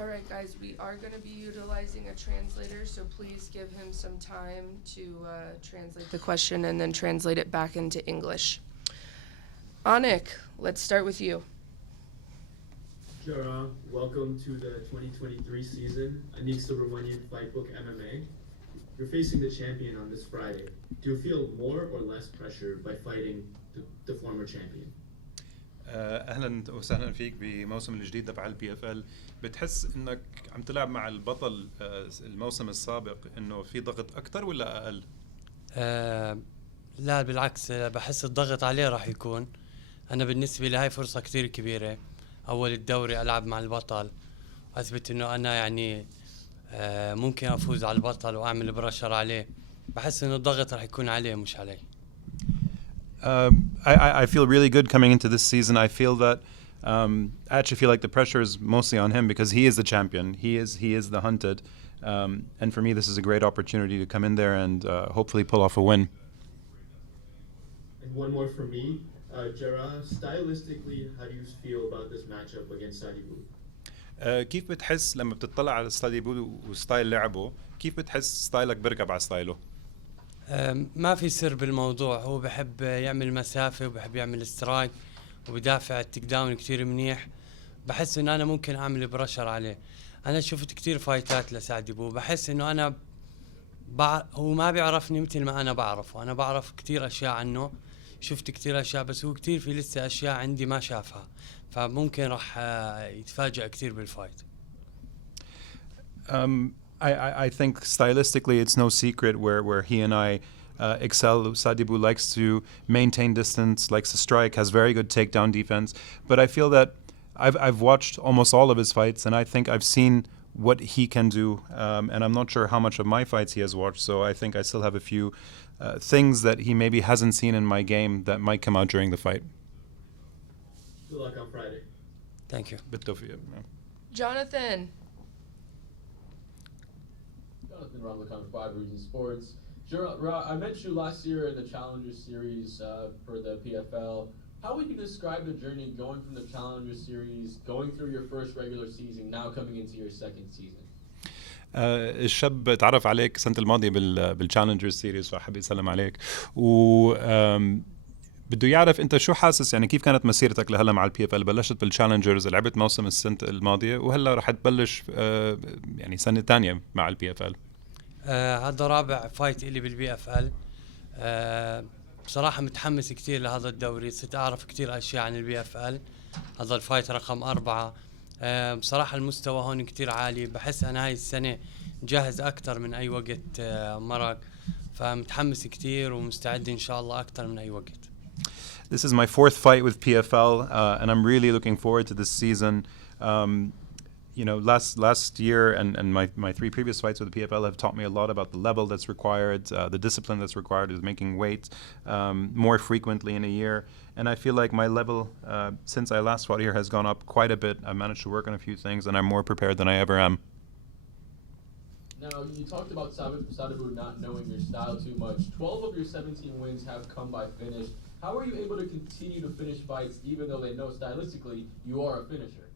All right, guys, we are going to be utilizing a translator, so please give him some time to translate the question and then translate it back into English. Anik, let's start with you. Jarrah, welcome to the 2023 season, Anik Subramanian Fightbook MMA. You're facing the champion on this Friday. Do you feel more or less pressure by fighting the former champion? اهلا وسهلا فيك بموسم الجديد تبع البي اف ال. بتحس انك عم تلعب مع البطل الموسم السابق انه في ضغط اكثر ولا اقل؟ لا بالعكس، بحس الضغط عليه راح يكون. انا بالنسبه لي هاي فرصه كثير كبيره، اول الدوري العب مع البطل، اثبت انه انا يعني ممكن افوز على البطل واعمل برشر عليه. بحس انه الضغط راح يكون عليه مش علي. I feel really good coming into this season. I feel that I actually feel like the pressure is mostly on him because he is the champion. He is the hunted, and for me this is a great opportunity to come in there and hopefully pull off a win. And one more for me, Jarrah. Stylistically, how do you feel about this matchup against Sadibou? كيف بتحس لما بتطلع على ساديبو وستايل لعبه؟ كيف بتحس ستايلك بركب على ستايله؟ ما في سر بالموضوع، هو بحب يعمل مسافة وبحب يعمل سترايك وبدافع التيك داون كتير منيح. بحس انه انا ممكن اعمل برشر عليه. انا شفت كتير فايتات لساديبو، بحس انه انا هو ما بيعرفني مثل ما انا بعرفه. انا بعرف كتير اشياء عنه، شفت كتير اشياء، بس هو كتير في لسه اشياء عندي ما شافها، فممكن راح يتفاجأ كتير بالفايت. I think stylistically it's no secret where he and I excel. Sadibou likes to maintain distance, likes to strike, has very good takedown defense. But I feel that I've watched almost all of his fights, and I think I've seen what he can do. And I'm not sure how much of my fights he has watched, so I think I still have a few things that he maybe hasn't seen in my game that might come out during the fight. Good luck on Friday. Thank you. Jonathan. Jonathan Ramlakan, 5 Reasons Sports. Jarrah, I met you last year in the Challenger Series for the PFL. How would you describe the journey going from the Challenger Series, going through your first regular season, now coming into your second season? الشاب تعرف عليك السنة الماضية بالتشالنجر سيريز، فحب يسلم عليك و بده يعرف انت شو حاسس، يعني كيف كانت مسيرتك لهلا مع البي اف ال؟ بلشت بالتشالنجرز، لعبت موسم السنة الماضية، وهلا رح تبلش يعني سنة ثانية مع البي اف ال. هذا رابع فايت إلي بالبي اف ال. بصراحة متحمس كتير لهذا الدوري، صرت أعرف كتير أشياء عن البي اف ال. هذا الفايت رقم 4. بصراحة المستوى هون كتير عالي، بحس أنا هاي السنة جاهز أكتر من أي وقت مرق، فمتحمس كتير ومستعد إن شاء الله أكتر من أي وقت. This is my 4th fight with PFL, and I'm really looking forward to this season. You know, last year and my 3 previous fights with the PFL have taught me a lot about the level that's required, the discipline that's required with making weight more frequently in a year. And I feel like my level since I last fought here has gone up quite a bit. I've managed to work on a few things, and I'm more prepared than I ever am. Now, you talked about Sadibou not knowing your style too much. 12 of your 17 wins have come by finish. How are you able to continue to finish fights even though they know stylistically you are a finisher?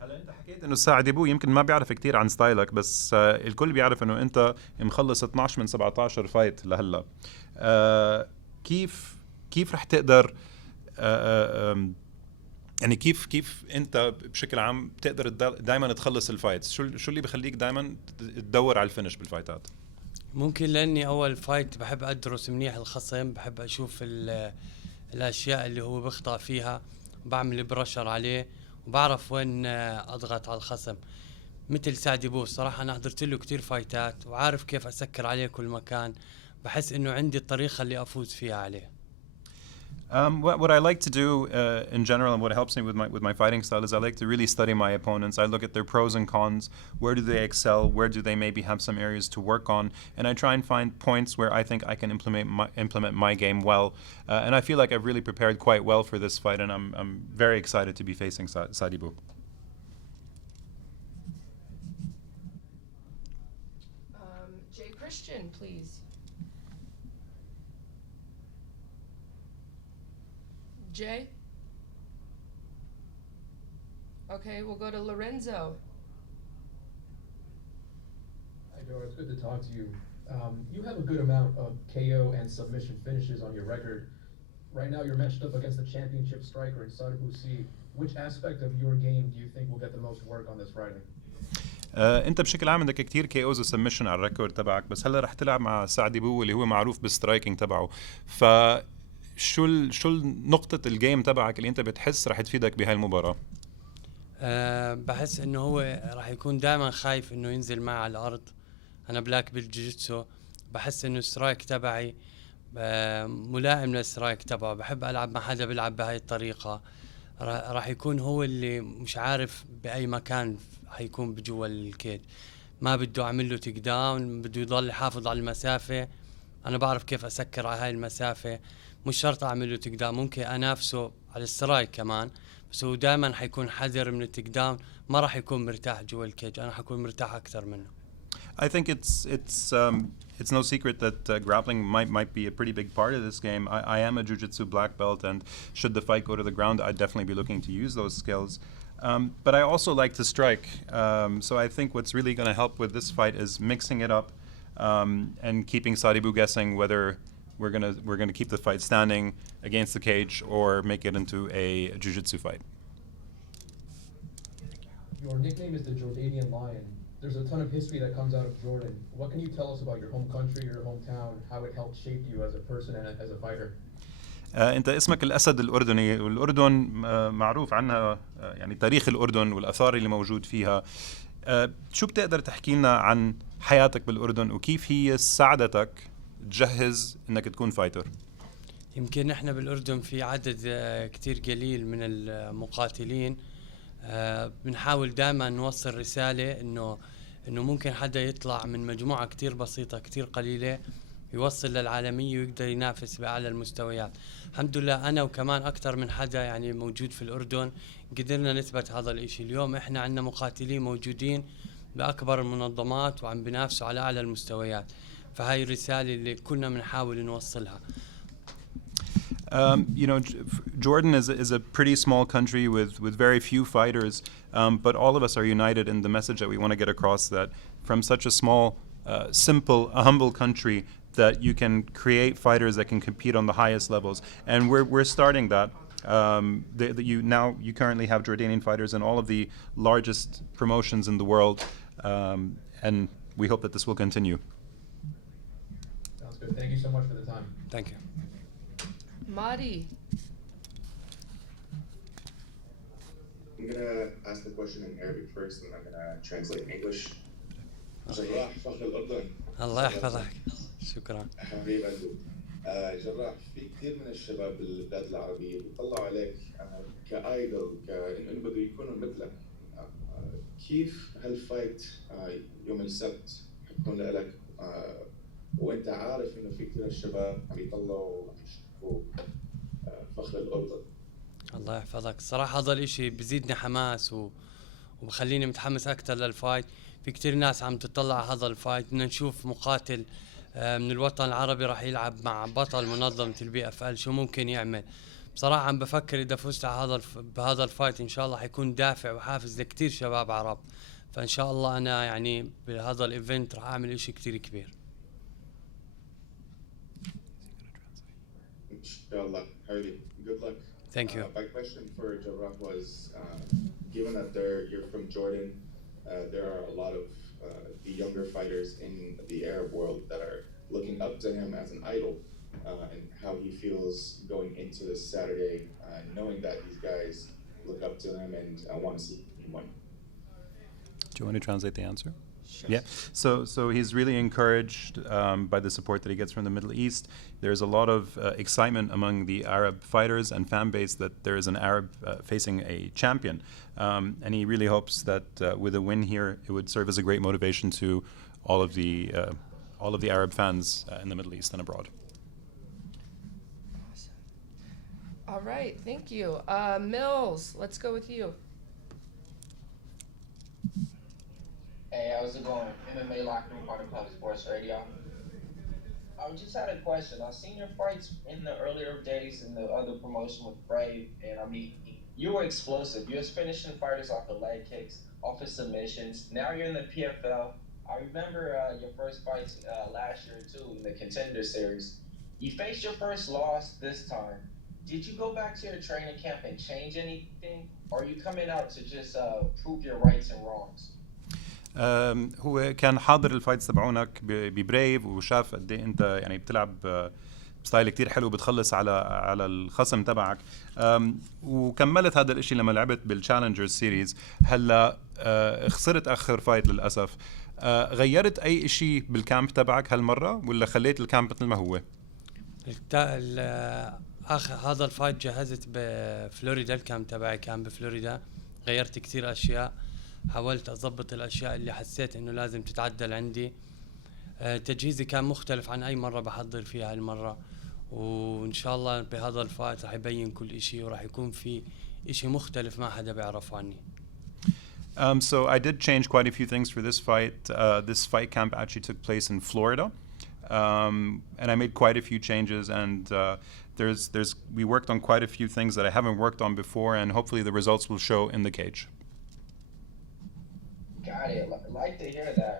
هلا انت حكيت انه ساديبو يمكن ما بيعرف كتير عن ستايلك، بس الكل بيعرف انه انت مخلص 12 من 17 فايت لهلا. كيف رح تقدر يعني كيف انت بشكل عام تقدر دائما تخلص الفايتس؟ شو اللي بخليك دائما تدور على الفينش بالفايتات؟ ممكن لاني اول فايت بحب ادرس منيح الخصم، بحب اشوف الاشياء اللي هو بيخطأ فيها، بعمل برشر عليه وبعرف وين اضغط على الخصم. مثل ساديبو صراحة انا حضرت له كتير فايتات وعارف كيف اسكر عليه كل مكان، بحس انه عندي الطريقة اللي افوز فيها عليه. What I like to do in general, and what helps me with my fighting style, is I like to really study my opponents. I look at their pros and cons. Where do they excel? Where do they maybe have some areas to work on? And I try and find points where I think I can implement my game well. And I feel like I've really prepared quite well for this fight, and I'm very excited to be facing Sadibou. Jay Christian, please. Jay? Okay, we'll go to Lorenzo. Hi, Joe. It's good to talk to you. You have a good amount of KO and submission finishes on your record. Right now, you're matched up against the championship striker in Sadibou. Which aspect of your game do you think will get the most work on this Friday? انت بشكل عام عندك كتير كيوز وسبمشن على الريكورد تبعك، بس هلا رح تلعب مع ساديبو اللي هو معروف بالسترايكينج تبعه. شو نقطة الجيم تبعك اللي انت بتحس رح تفيدك بهاي المباراة؟ بحس انه هو رح يكون دائما خايف انه ينزل معي على الارض. انا بلاك بالجوجيتسو، بحس انه السترايك تبعي ملائم للسترايك تبعه. بحب العب مع حدا بيلعب بهاي الطريقة. رح يكون هو اللي مش عارف باي مكان حيكون بجوا الكيد، ما بده اعمل له تيك داون، بده يضل يحافظ على المسافة. انا بعرف كيف اسكر على هاي المسافة، مش شرط اعمل له تيك داون، ممكن انافسه على السترايك كمان، بس هو دائما حيكون حذر من التيك داون، ما راح يكون مرتاح جوا الكيج، انا حكون مرتاح اكثر منه. I think it's no secret that grappling might be a pretty big part of this game. I am a jiu-jitsu black belt, and should the fight go to the ground, I'd definitely be looking to use those skills. But I also like to strike. So I think what's really going to help with this fight is mixing it up and keeping Sadibou guessing whether we're gonna keep the fight standing against the cage or make it into a jiu-jitsu fight. Your nickname is the Jordanian Lion. There's a ton of history that comes out of Jordan. What can you tell us about your home country, your hometown, how it helped shape you as a person and as a fighter? انت اسمك الاسد الاردني، والاردن معروف عنها يعني تاريخ الاردن والاثار اللي موجود فيها. شو بتقدر تحكي لنا عن حياتك بالاردن وكيف هي ساعدتك تجهز انك تكون فايتر؟ يمكن احنا بالاردن في عدد كتير قليل من المقاتلين. بنحاول دائما نوصل رسالة انه ممكن حدا يطلع من مجموعة كتير بسيطة كتير قليلة يوصل للعالمية ويقدر ينافس بأعلى المستويات. الحمد لله أنا وكمان أكثر من حدا يعني موجود في الأردن قدرنا نثبت هذا الإشي. اليوم إحنا عندنا مقاتلين موجودين بأكبر المنظمات وعم بينافسوا على أعلى المستويات، فهاي الرسالة اللي كنا بنحاول نوصلها. You know, Jordan is a pretty small country with very few fighters, but all of us are united in the message that we want to get across, that from such a small, simple, humble country, that you can create fighters that can compete on the highest levels, and we're starting that. You currently have Jordanian fighters in all of the largest promotions in the world, and we hope that this will continue. Sounds good. Thank you so much for the time. Thank you. Madi. I'm gonna ask the question in Arabic first, and I'm gonna translate in English. جراح فخر الأردن. الله يحفظك. شكرا. حبيب قلبي. جراح، في كثير من الشباب بالبلاد العربية بيطلعوا عليك كايدل، كأنه بده يكونوا مثلك. كيف هالفايت يوم السبت حتكون لك وانت عارف انه في كثير الشباب عم يطلعوا يشوفوا فخر الأردن؟ الله يحفظك. الصراحة هذا الاشي بزيدني حماس وبخليني متحمس اكثر للفايت. في كتير ناس عم تطلع على هذا الفايت، بدنا نشوف مقاتل من الوطن العربي راح يلعب مع بطل منظمة البي اف ال شو ممكن يعمل. بصراحة عم بفكر إذا فزت على بهذا الفايت إن شاء الله حيكون دافع وحافز لكتير شباب عرب. فإن شاء الله أنا يعني بهذا الإيفنت راح أعمل إشي كتير كبير. Inshallah, Hardy, good luck. Thank you. My question for Jarrah was, given that you're from Jordan, there are a lot of the younger fighters in the Arab world that are looking up to him as an idol, and how he feels going into this Saturday, knowing that these guys look up to him and want to see him win. Do you want to translate the answer? Sure. Yeah. So he's really encouraged by the support that he gets from the Middle East. There's a lot of excitement among the Arab fighters and fan base that there is an Arab facing a champion, and he really hopes that with a win here, it would serve as a great motivation to all of the Arab fans in the Middle East and abroad. All right, thank you. Mills, let's go with you. Hey, how's it going? MMA Locker Room Partner Club Sports Radio. I just had a question. I've seen your fights in the earlier days in the other promotion with Brave, and I mean, you were explosive. You was finishing fighters off of leg kicks, off of submissions. Now you're in the PFL. I remember your first fights last year too in the Contender Series. You faced your first loss this time. Did you go back to your training camp and change anything, or are you coming out to just prove your rights and wrongs? هو كان حاضر الفايتس تبعونك ببريف وشاف قد ايه انت يعني بتلعب ستايل كتير حلو بتخلص على الخصم تبعك، وكملت هذا الاشي لما لعبت بالتشالنجرز سيريز. هلا خسرت اخر فايت للاسف. غيرت اي اشي بالكامب تبعك هالمره ولا خليت الكامب مثل ما هو؟ اخر هذا الفايت جهزت بفلوريدا، الكامب تبعي كان بفلوريدا. غيرت كتير اشياء، حاولت أضبط الأشياء اللي حسيت إنه لازم تتعدل عندي. تجهيزي كان مختلف عن أي مرة بحضر فيها المرة، وإن شاء الله بهذا الفايت راح يبين كل إشي وراح يكون في إشي مختلف ما حدا بيعرفه عني. So I did change quite a few things for this fight. This fight camp actually took place in Florida, and I made quite a few changes. And we worked on quite a few things that I haven't worked on before, and hopefully the results will show in the cage. Got it. Like to hear that.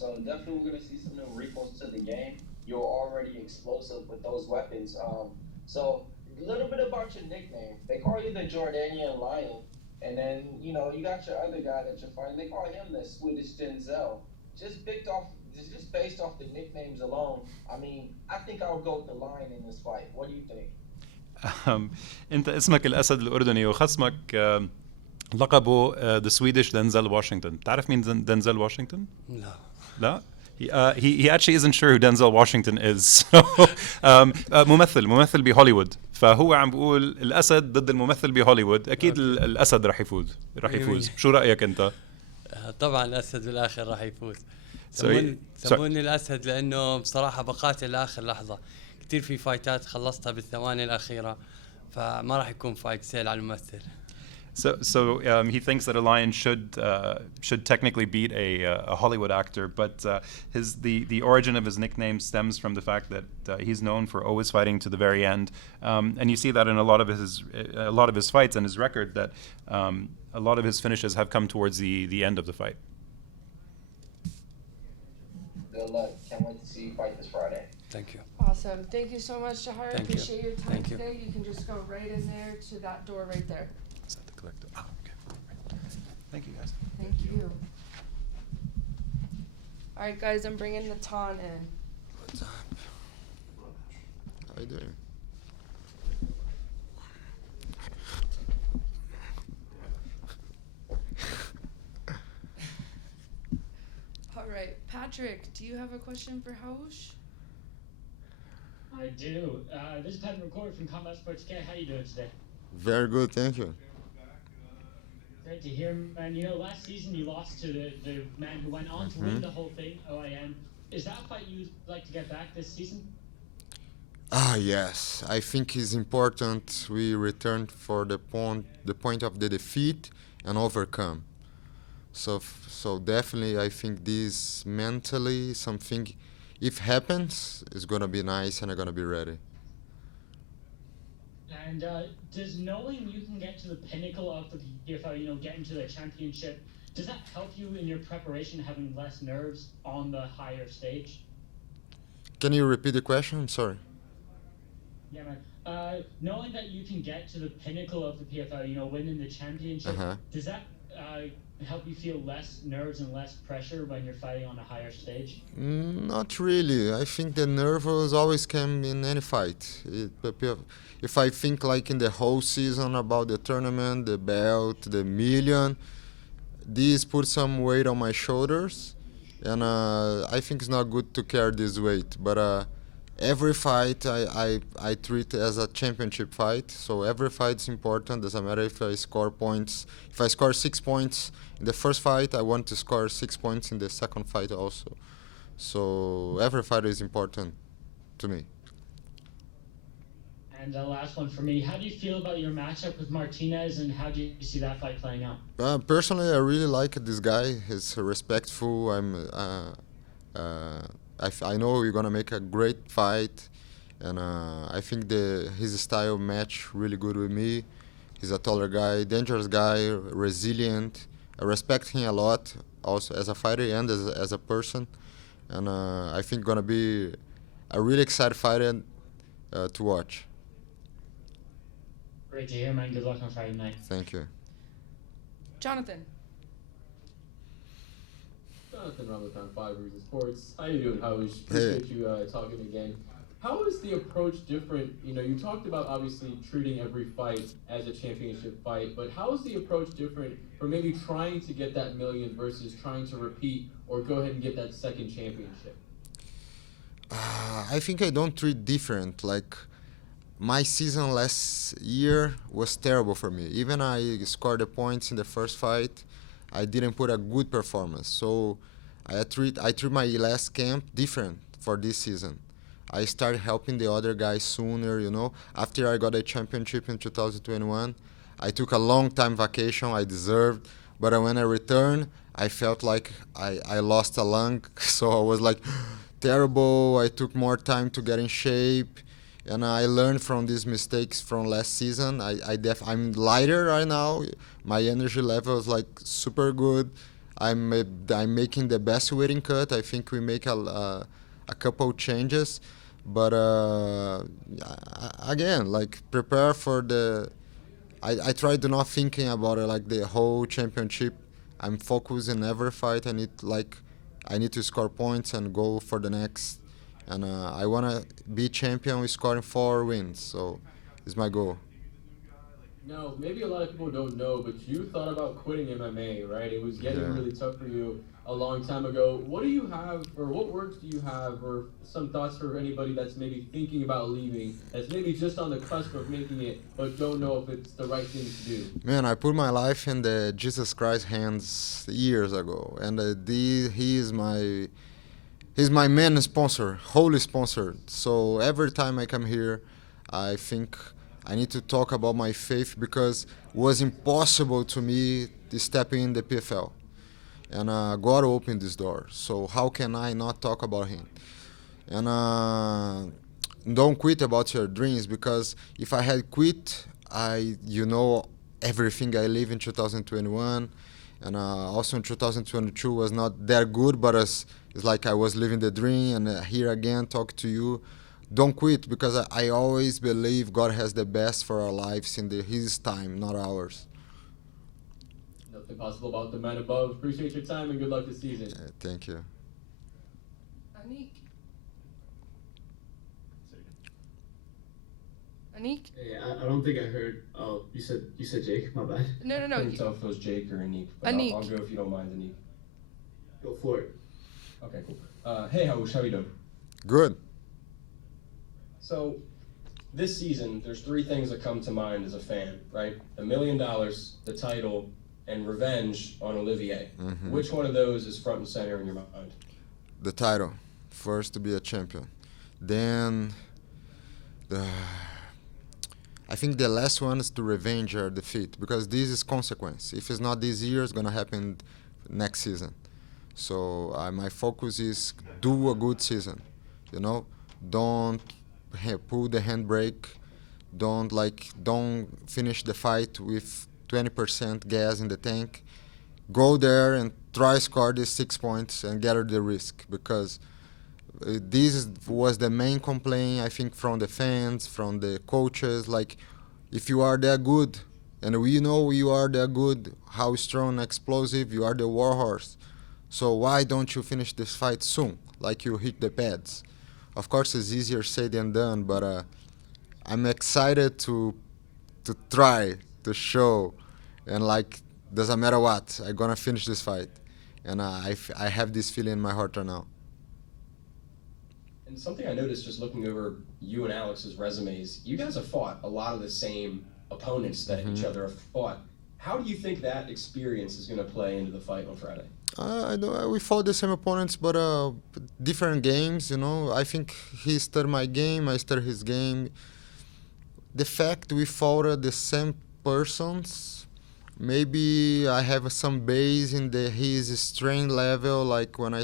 So definitely we're gonna see some new wrinkles to the game. You're already explosive with those weapons. So a little bit about your nickname. They call you the Jordanian Lion, and then you got your other guy that you're fighting. They call him the Swedish Denzel. Just based off the nicknames alone. I mean, I think I'll go with the Lion in this fight. What do you think? انت اسمك الاسد الاردني وخصمك لقبه the Swedish Denzel Washington. تعرف مين Denzel Washington؟ لا. He actually isn't sure who Denzel Washington is. ممثل بهوليوود. فهو عم بقول الأسد ضد الممثل بهوليوود، أكيد الأسد راح يفوز. شو رأيك أنت؟ طبعا الأسد بالآخر راح يفوز. سموني الأسد لأنه بصراحة بقاتل لآخر لحظة. كتير في فايتات خلصتها بالثواني الأخيرة، فما راح يكون فايت سهل على الممثل. So he thinks that a lion should technically beat a Hollywood actor, but the origin of his nickname stems from the fact that he's known for always fighting to the very end, and you see that in a lot of his fights and his record that a lot of his finishes have come towards the end of the fight. Good luck. Can't wait to see you fight this Friday. Thank you. Awesome. Thank you so much, Jarrah. Appreciate your time today. You can just go right in there to that door right there. Okay. Thank you, guys. Thank you. All right, guys, I'm bringing Natan in. What's up? How you doing? All right, Patrick, do you have a question for Raush? I do. This is Pat McCord from Combat Sports K. How you doing today? Very good, thank you. Great to hear, man. Last season you lost to the man who went on to win the whole thing, OIM. Is that a fight you'd like to get back this season? Yes. I think it's important we return for the point of the defeat and overcome. So definitely I think this mentally something, if happens, is gonna be nice and I'm gonna be ready. And does knowing you can get to the pinnacle of the PFL, get into the championship, does that help you in your preparation, having less nerves on the higher stage? Can you repeat the question? I'm sorry. Yeah, man. Knowing that you can get to the pinnacle of the PFL, winning the championship, does that help you feel less nerves and less pressure when you're fighting on a higher stage? Not really. I think the nerves always come in any fight. If I think like in the whole season about the tournament, the belt, the million, this put some weight on my shoulders, and I think it's not good to carry this weight. But every fight I treat as a championship fight, so every fight is important. Doesn't matter if I score points. If I score 6 points in the first fight, I want to score 6 points in the second fight also. So every fight is important to me. And the last one for me, how do you feel about your matchup with Martinez, and how do you see that fight playing out? Personally, I really like this guy. He's respectful. I know we're gonna make a great fight, and I think his style match really good with me. He's a taller guy, dangerous guy, resilient. I respect him a lot, also as a fighter and as a person, and I think gonna be a really exciting fight to watch. Great to hear, man. Good luck on Friday night. Thank you. Jonathan. Jonathan Ramadan, 5 Reasons Sports. How you doing, Raush? Appreciate you talking again. How is the approach different? You talked about obviously treating every fight as a championship fight, but how is the approach different for maybe trying to get that million versus trying to repeat or go ahead and get that second championship? I think I don't treat different. Like, my season last year was terrible for me. Even I scored the points in the first fight, I didn't put a good performance. So I treat my last camp different for this season. I started helping the other guys sooner, After I got a championship in 2021, I took a long time vacation, I deserved. But when I returned, I felt like I lost a lung. So I was like, terrible. I took more time to get in shape. And I learned from these mistakes from last season. I'm lighter right now. My energy level is like super good. I'm making the best weighting cut. I think we make a couple changes, but again, like prepare for the. I try to not thinking about it like the whole championship. I'm focused in every fight. I need to score points and go for the next. And I want to be champion with scoring 4 wins. So it's my goal. Now, maybe a lot of people don't know, but you thought about quitting MMA, right? It was getting really tough for you a long time ago. What do you have, or what words do you have, or some thoughts for anybody that's maybe thinking about leaving, that's maybe just on the cusp of making it, but don't know if it's the right thing to do? Man, I put my life in the Jesus Christ hands years ago, and he's my main sponsor, holy sponsor. So every time I come here, I think I need to talk about my faith, because it was impossible to me to step in the PFL. And God opened this door. So how can I not talk about him? And don't quit about your dreams, because if I had quit, everything I live in 2021, and also in 2022 was not that good, but it's like I was living the dream, and here again, talk to you. Don't quit, because I always believe God has the best for our lives in His time, not ours. Nothing possible about the man above. Appreciate your time and good luck this season. Thank you. Anik? Hey, I don't think I heard. Oh, you said Jake. My bad. No. I couldn't tell if it was Jake or Anik. But Anik. I'll go if you don't mind, Anik. Go for it. Okay, cool. Hey, Raush, how you doing? Good. So, this season, there's 3 things that come to mind as a fan, right? $1 million, the title, and revenge on Olivier. Mm-hmm. Which one of those is front and center in your mind? The title. First, to be a champion. Then, I think the last one is to revenge our defeat, because this is consequence. If it's not this year, it's going to happen next season. So my focus is do a good season, Don't pull the handbrake. Don't finish the fight with 20% gas in the tank. Go there and try score these 6 points and gather the risk, because this was the main complaint, I think, from the fans, from the coaches. Like, if you are that good, and we know you are that good, how strong and explosive, you are the warhorse. So why don't you finish this fight soon, like you hit the pads? Of course, it's easier said than done, but I'm excited to try to show, and like, doesn't matter what, I'm gonna finish this fight, and I have this feeling in my heart right now. And something I noticed just looking over you and Alex's resumes, you guys have fought a lot of the same opponents that each other have fought. How do you think that experience is going to play into the fight on Friday? I know we fought the same opponents, but different games. You know, I think he studied my game, I studied his game. The fact we fought the same persons, maybe I have some base in his strength level. Like when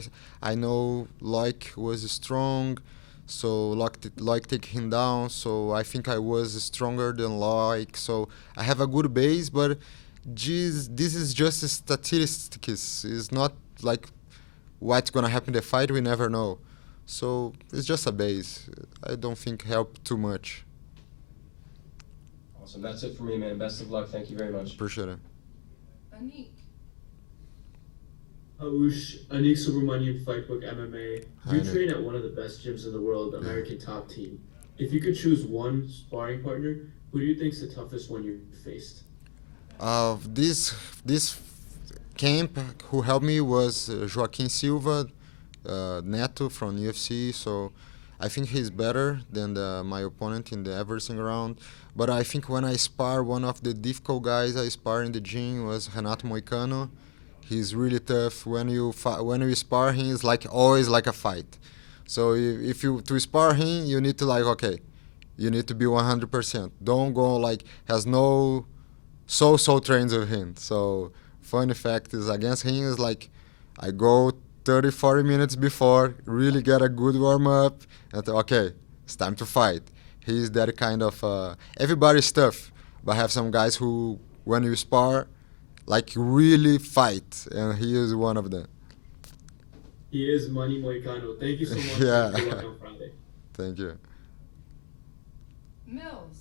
I know Loic was strong, so Loic take him down. So I think I was stronger than Loic. So I have a good base, but this is just statistics. It's not like what's gonna happen in the fight. We never know. So it's just a base. I don't think helped too much. Awesome. That's it for me, man. Best of luck. Thank you very much. Appreciate it. Anik. Raush, Anik Subramanian, Fightbook MMA. You Hi, train at one of the best gyms in the world, American Top Team. If you could choose one sparring partner, who do you think's the toughest one you've faced? This camp, who helped me was Joaquim Silva, Neto from UFC. So I think he's better than my opponent in the every single round. But I think when I spar, one of the difficult guys I spar in the gym was Renato Moicano. He's really tough. When you spar him, it's like always like a fight. So if you to spar him, you need to you need to be 100%. Don't go like has no so trains with him. So funny fact is against him is like I go 30-40 minutes before, really get a good warm up, and okay, it's time to fight. He's that kind of everybody's tough, but I have some guys who when you spar, like really fight, and he is one of them. He is Manny Moicano. Thank you so much. Yeah. Good luck on Friday. Thank you. Mills.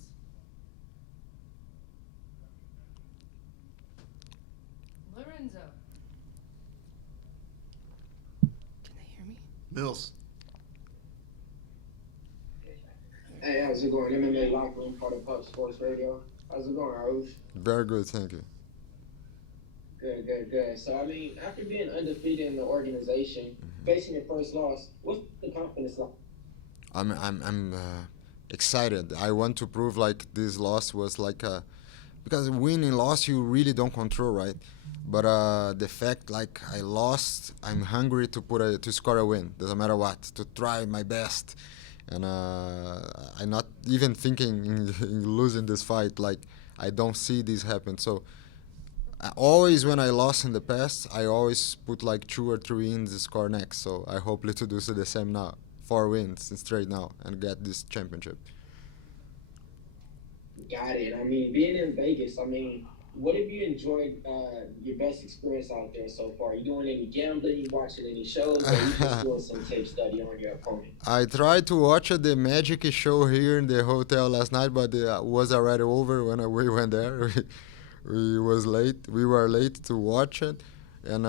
Lorenzo. Can they hear me? Mills. Hey, how's it going? MMA Locker Room, part of Pub Sports Radio. How's it going, Raush? Very good, thank you. Good. So, I mean, after being undefeated in the organization, facing your first loss, what's the confidence like? I'm excited. I want to prove like this loss was like because win and loss you really don't control, right? But the fact like I lost, I'm hungry to score a win. Doesn't matter what, to try my best. And I'm not even thinking in losing this fight. Like I don't see this happen. So always when I lost in the past, I always put like 2 or 3 wins to score next. So I hope to do so the same now. 4 wins straight now and get this championship. Got it. I mean, being in Vegas, I mean, what have you enjoyed your best experience out there so far? Are you doing any gambling? You watching any shows? Or are you just doing some tape study on your opponent? I tried to watch the Magic show here in the hotel last night, but it was already over when we went there. We were late to watch it. And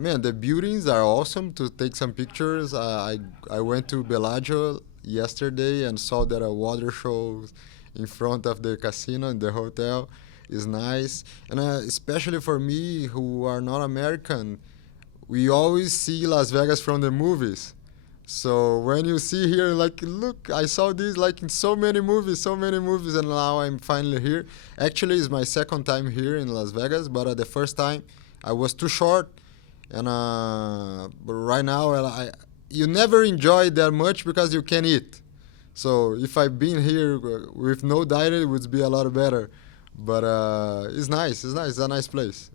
man, the buildings are awesome to take some pictures. I went to Bellagio yesterday and saw that a water show in front of the casino in the hotel is nice. And especially for me, who are not American, we always see Las Vegas from the movies. So when you see here, like, look, I saw this like in so many movies, and now I'm finally here. Actually, it's my second time here in Las Vegas, but the first time I was too short, and but right now you never enjoy that much because you can eat. So if I've been here with no diet, it would be a lot better. But it's nice. It's a nice place.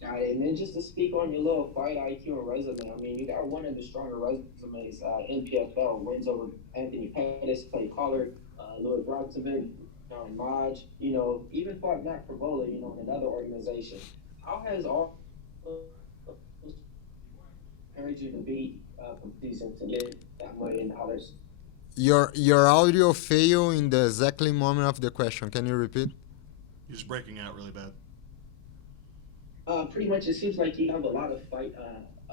Got it. And then just to speak on your little fight IQ and resume, I mean, you got one of the stronger resumes in PFL. Wins over Anthony Pettis, Clay Collard, Louis Brozovic, Maj, even fought Matt Provola, in another organization. How has all encouraged you to be decent to get that $1 million? Your audio failed in the exactly moment of the question. Can you repeat? You're just breaking out really bad. Pretty much, it seems like you have a lot of fight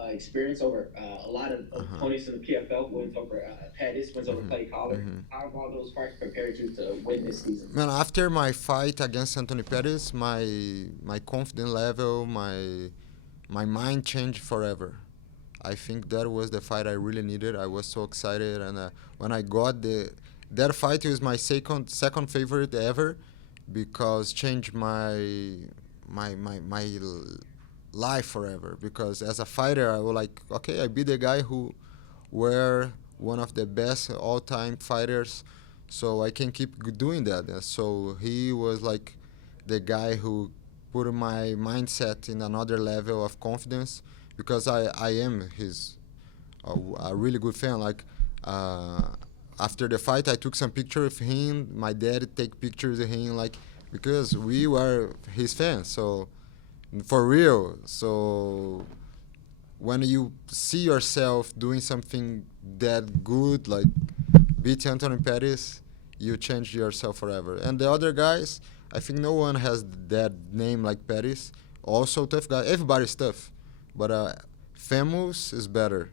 experience over a lot of opponents in the PFL, wins over Pettis, wins over Clay Collar. How have all those fights prepared you to win this season? Man, after my fight against Anthony Pettis, my confidence level, my mind changed forever. I think that was the fight I really needed. I was so excited, and when I got that fight was my second favorite ever, because changed my life forever. Because as a fighter, I was like, okay, I be the guy who were one of the best all-time fighters, so I can keep doing that. So he was like the guy who put my mindset in another level of confidence, because I am a really good fan. Like after the fight, I took some pictures of him. My dad take pictures of him, like, because we were his fans. So for real. So when you see yourself doing something that good, like beat Anthony Pettis, you change yourself forever. And the other guys, I think no one has that name like Pettis. Also tough guy. Everybody's tough, but famous is better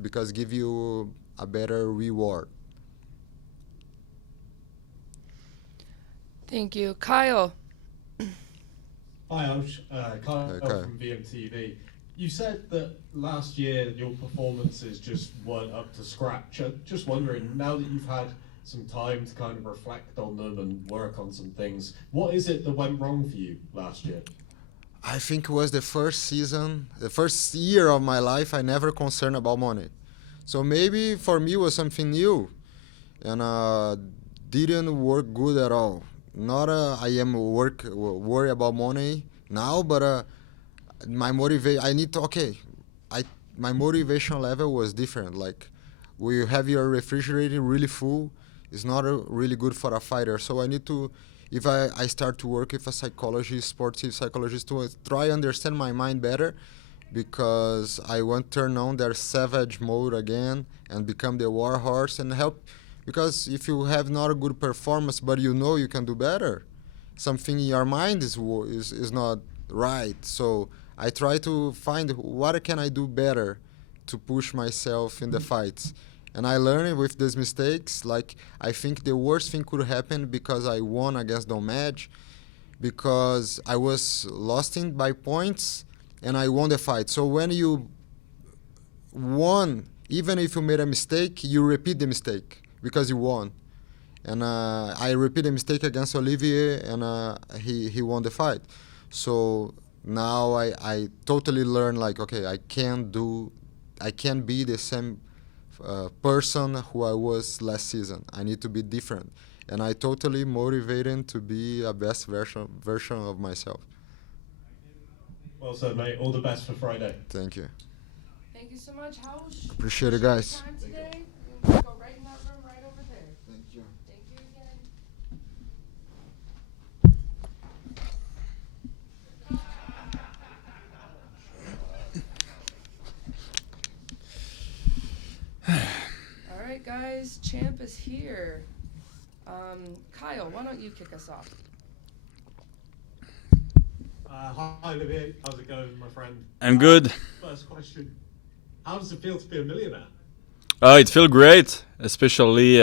because give you a better reward. Thank you. Kyle. Hi, Raush. Kyle from VMTV. You said that last year your performances just weren't up to scratch. Just wondering, now that you've had some time to kind of reflect on them and work on some things, what is it that went wrong for you last year? I think it was the first year of my life I never concerned about money. So maybe for me it was something new, and didn't work good at all. Not I am worry about money now, but my my motivation level was different. Like, we have your refrigerator really full, it's not really good for a fighter. So I need to, if I start to work with a psychologist, sportive psychologist, to try understand my mind better, because I want to turn on their savage mode again and become the war horse and help. Because if you have not a good performance, but you can do better, something in your mind is not right. So I try to find what can I do better to push myself in the fights. And I learned with these mistakes. Like, I think the worst thing could happen because I won against Dom Edge, because I was lost by points and I won the fight. So when you won, even if you made a mistake, you repeat the mistake because you won. And I repeated the mistake against Olivier, and he won the fight. So now I totally learned, like, okay, I can't be the same person who I was last season. I need to be different. And I totally motivated to be a best version of myself. Well said, mate. All the best for Friday. Thank you. Thank you so much, Raush. Appreciate it, guys. Time today. We'll go right in that room right over there. Thank you. Thank you again. All right, guys. Champ is here. Kyle, why don't you kick us off? Hi, Olivier. How's it going, my friend? I'm good. First question. How does it feel to be a millionaire? It feels great, especially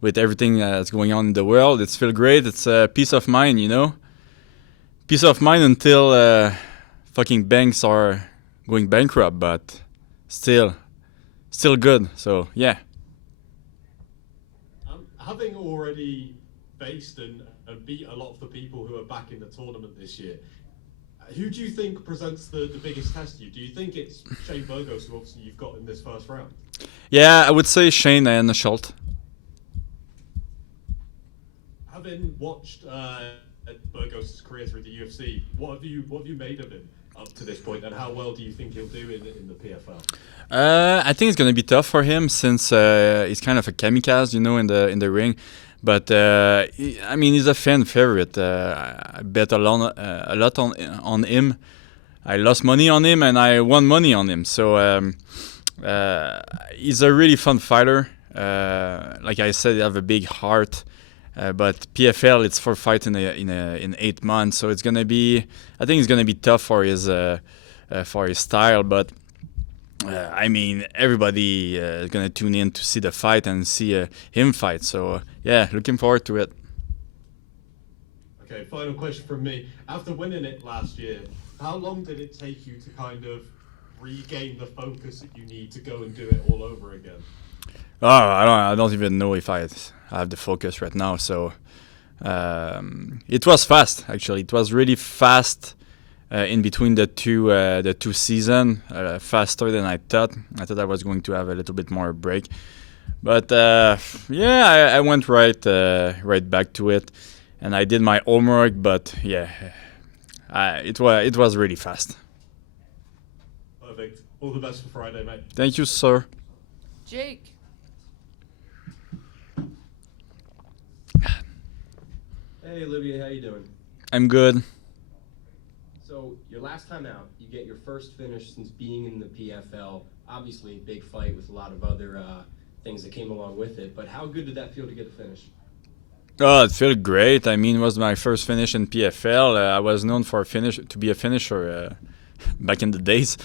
with everything that's going on in the world. It feels great. It's peace of mind, Peace of mind until fucking banks are going bankrupt, but still good. So, yeah. Having already faced and beat a lot of the people who are back in the tournament this year, who do you think presents the biggest test to you? Do you think it's Shane Burgos, who obviously you've got in this first round? Yeah, I would say Shane and Schulte. Having watched Burgos' career through the UFC, what have you made of him? up to this point, and how well do you think he'll do in the PFL? I think it's gonna be tough for him since he's kind of a kamikaze, in the ring. But I mean, he's a fan favorite. I bet a lot on him. I lost money on him and I won money on him. So he's a really fun fighter. Like I said, he have a big heart. But PFL, it's for fight in 8 months. So it's gonna be. I think it's gonna be tough for his style. But I mean, everybody is gonna tune in to see the fight and see him fight. So yeah, looking forward to it. Okay, final question from me. After winning it last year, how long did it take you to kind of regain the focus that you need to go and do it all over again? Oh, I don't even know if I have the focus right now. So it was fast, actually. It was really fast in between the two seasons. Faster than I thought. I thought I was going to have a little bit more break, but yeah, I went right back to it, and I did my homework. But yeah, it was really fast. Perfect. All the best for Friday, mate. Thank you, sir. Jake. Hey, Olivier, how you doing? I'm good. So, your last time out, you get your first finish since being in the PFL. Obviously, big fight with a lot of other things that came along with it. But how good did that feel to get a finish? Oh, it felt great. I mean, it was my first finish in PFL. I was known to be a finisher back in the days.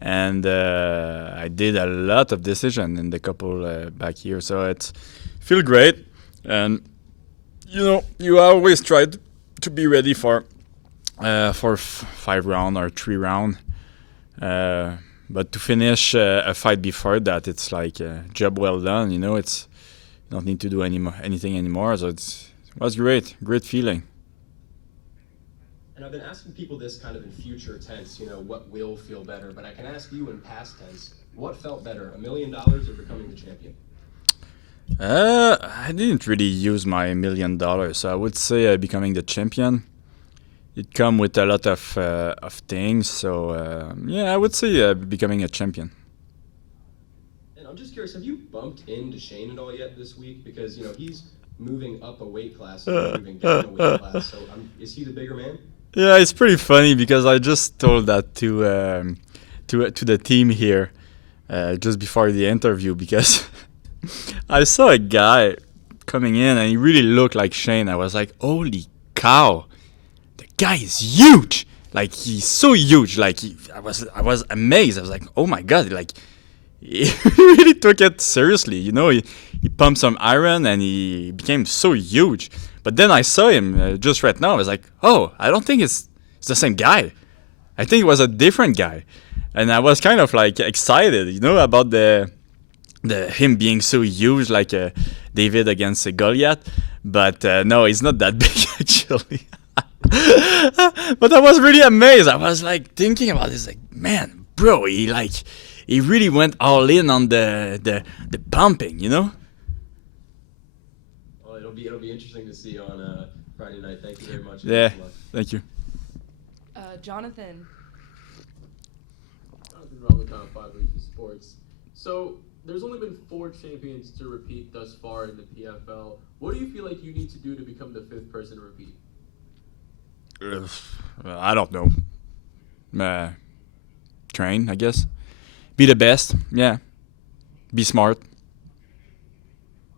And I did a lot of decision in the couple back here. So it feel great. And you always try to be ready for 5 round or 3 round. But to finish a fight before that, it's like a job well done. It's you don't need to do anything anymore. So it was great feeling. And I've been asking people this kind of in future tense, what will feel better. But I can ask you in past tense, what felt better, $1 million or becoming the champion? I didn't really use my $1 million, so I would say becoming the champion. It come with a lot of things, so yeah, I would say becoming a champion. And I'm just curious, have you bumped into Shane at all yet this week? Because he's moving up a weight class, and you're moving down a weight class. So is he the bigger man? Yeah, it's pretty funny because I just told that to the team here just before the interview because. I saw a guy coming in and he really looked like Shane. I was like, holy cow, the guy is huge. Like he's so huge. Like I was amazed. I was like, oh my god, like he really took it seriously. He pumped some iron and he became so huge. But then I saw him just right now. I was like, oh, I don't think it's the same guy. I think it was a different guy. And I was kind of like excited, about him being so huge, like David against Goliath, but no, he's not that big actually. But I was really amazed. I was like thinking about this, like, man, bro, he really went all in on the pumping, Well, it'll be interesting to see on Friday night. Thank you very much. Yeah, thank you. Jonathan. Jonathan Ramakon, 5 Reasons Sports. So there's only been 4 champions to repeat thus far in the PFL. What do you feel like you need to do to become the 5th person to repeat? I don't know. Train, I guess. Be the best. Yeah. Be smart.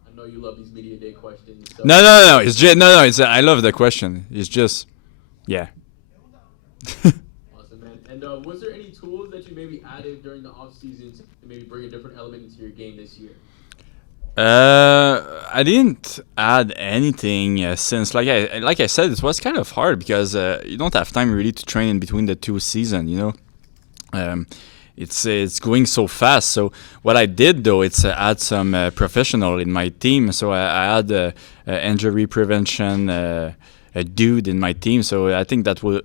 I know you love these media day questions. So No. It's just It's I love the question. It's just, yeah. Awesome, man. And was there any tools that you maybe added during the off season to maybe bring a different element into your game this year? I didn't add anything since, like I said, it was kind of hard because you don't have time really to train in between the 2 seasons. It's going so fast. So what I did though, it's add some professional in my team. So I had injury prevention a dude in my team. So I think that will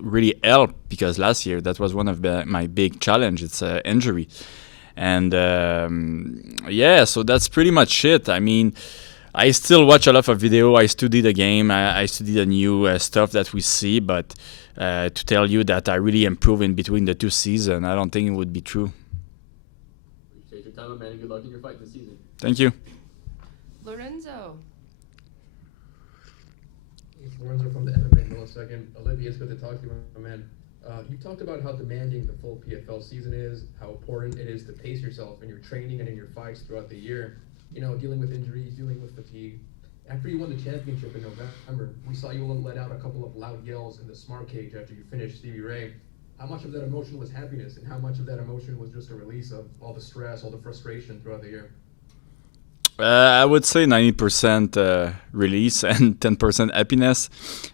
really help because last year that was one of my big challenge. It's injury. And yeah, so that's pretty much it. I mean, I still watch a lot of video. I study the game. I study the new stuff that we see. But to tell you that I really improve in between the 2 seasons, I don't think it would be true. Appreciate your time, man, and good luck in your fight this season. Thank you. Lorenzo. It's Lorenzo from the MMA Millisecond. Olivier, it's good to talk to you, my man. You talked about how demanding the full PFL season is, how important it is to pace yourself in your training and in your fights throughout the year. You know, dealing with injuries, dealing with fatigue. After you won the championship in November, we saw you let out a couple of loud yells in the smart cage after you finished Stevie Ray. How much of that emotion was happiness, and how much of that emotion was just a release of all the stress, all the frustration throughout the year? I would say 90% release and 10% happiness,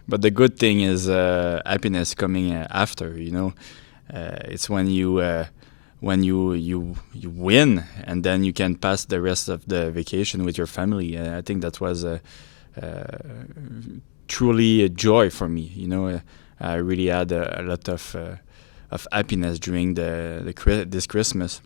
but the good thing is happiness coming after. You know, it's when you win, and then you can pass the rest of the vacation with your family. I think that was truly a joy for me. You know, I really had a lot of happiness during this Christmas,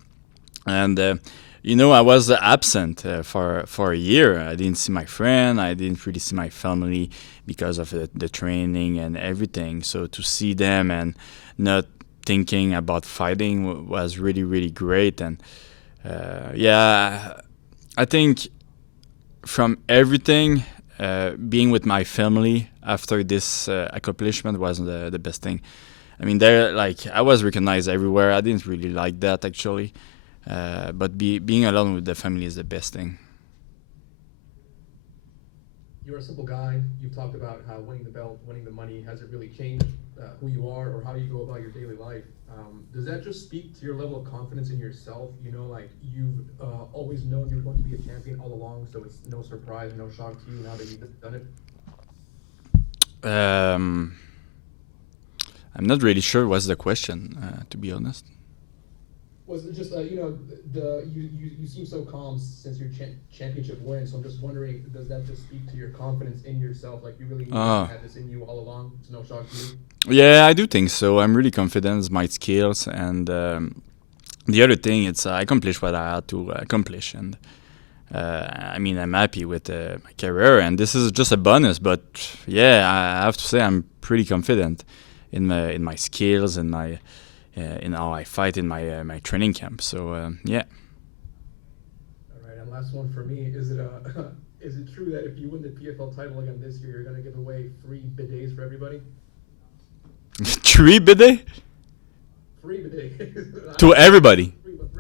and. You know, I was absent for a year. I didn't see my friend. I didn't really see my family because of the training and everything. So to see them and not thinking about fighting was really, really great. And yeah, I think from everything, being with my family after this accomplishment was the best thing. I mean, I was recognized everywhere. I didn't really like that, actually. But being alone with the family is the best thing. You're a simple guy. You've talked about how winning the belt, winning the money hasn't really changed who you are or how you go about your daily life. Does that just speak to your level of confidence in yourself? You know, like you've always known you're going to be a champion all along, so it's no surprise, no shock to you now that you've done it? I'm not really sure what's the question, to be honest. Was it just you know, you seem so calm since your championship win, so I'm just wondering, does that just speak to your confidence in yourself, like you really had this in you all along? It's no shock to you? Yeah, I do think so. I'm really confident in my skills, and the other thing, it's I accomplished what I had to accomplish, and I mean, I'm happy with my career, and this is just a bonus. But yeah, I have to say I'm pretty confident in my skills and my. In how I fight in my training camp. So yeah. All right, and last one for me. Is it true that if you win the PFL title again this year, you're going to give away 3 bidets for everybody? 3 bidets? 3 bidets. To everybody.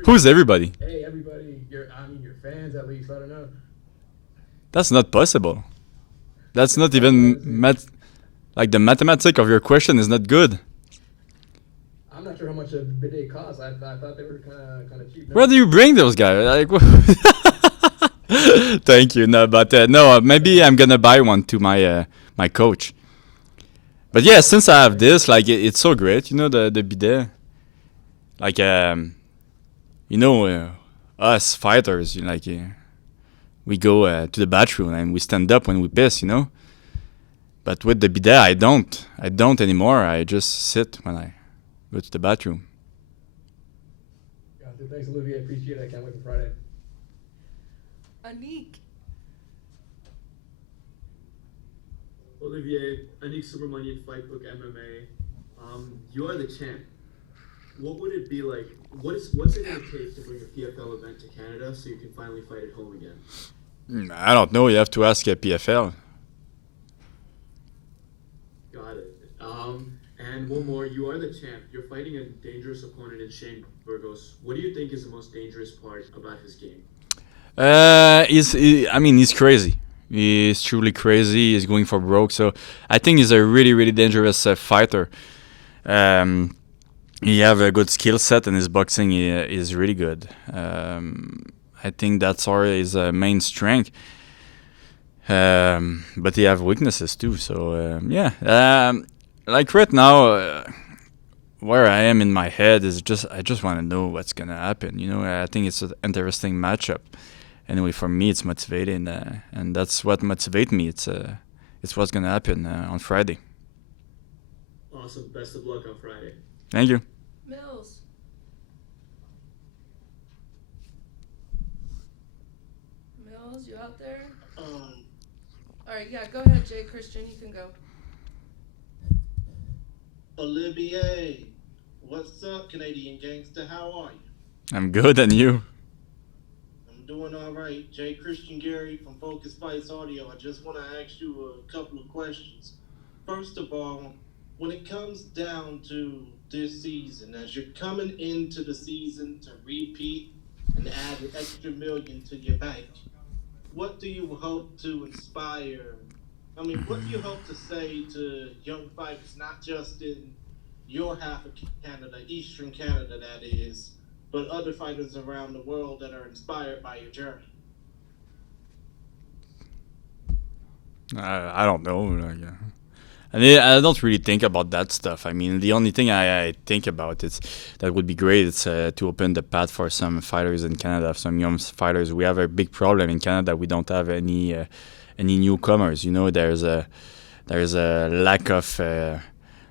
Who's everybody? Hey, everybody. Your fans at least. I don't know. That's not possible. That's not even like the mathematics of your question is not good. I'm not sure how much a bidet costs. I thought they were kind of cheap. No? Where do you bring those guys? Like, thank you. No, but no. Maybe I'm gonna buy one to my coach. But yeah, since I have this, like, it's so great. You know, the bidet. Like, you know, us fighters, you know, like, we go to the bathroom and we stand up when we piss. You know. But with the bidet, I don't anymore. I just sit when I go to the bathroom. Got it. Thanks, Olivier. I appreciate it. I can't wait for Friday. Anik. Olivier, Anik Subramanian, Fightbook MMA. You are the champ. What would it be like? What's it going to take to bring a PFL event to Canada so you can finally fight at home again? I don't know. You have to ask a PFL. Got it. And one more. You are the champ. You're fighting a dangerous opponent in Shane Burgos. What do you think is the most dangerous part about his game? He's crazy. He's truly crazy. He's going for broke. So I think he's a really, really dangerous fighter. He have a good skill set, and his boxing is really good. I think that's his main strength. But he have weaknesses too. So yeah. Like right now, where I am in my head is I just want to know what's gonna happen. You know, I think it's an interesting matchup. Anyway, for me, it's motivating, and that's what motivates me. It's what's gonna happen on Friday. Awesome. Best of luck on Friday. Thank you. Mills. Mills, you out there? Um, All right, yeah, go ahead, Jay Christian. You can go. Olivier, what's up, Canadian gangster? How are you? I'm good, and you? I'm doing all right. Jay Christian Gary from Focus Fights Audio. I just want to ask you a couple of questions. First of all, when it comes down to this season, as you're coming into the season to repeat and add an extra million to your bank, what do you hope to inspire? I mean, what do you hope to say to young fighters, not just in your half of Canada, Eastern Canada that is, but other fighters around the world that are inspired by your journey? I don't know. I mean, I don't really think about that stuff. I mean, the only thing I think about is that would be great. It's to open the path for some fighters in Canada, some young fighters. We have a big problem in Canada. We don't have any newcomers. You know, there's a lack of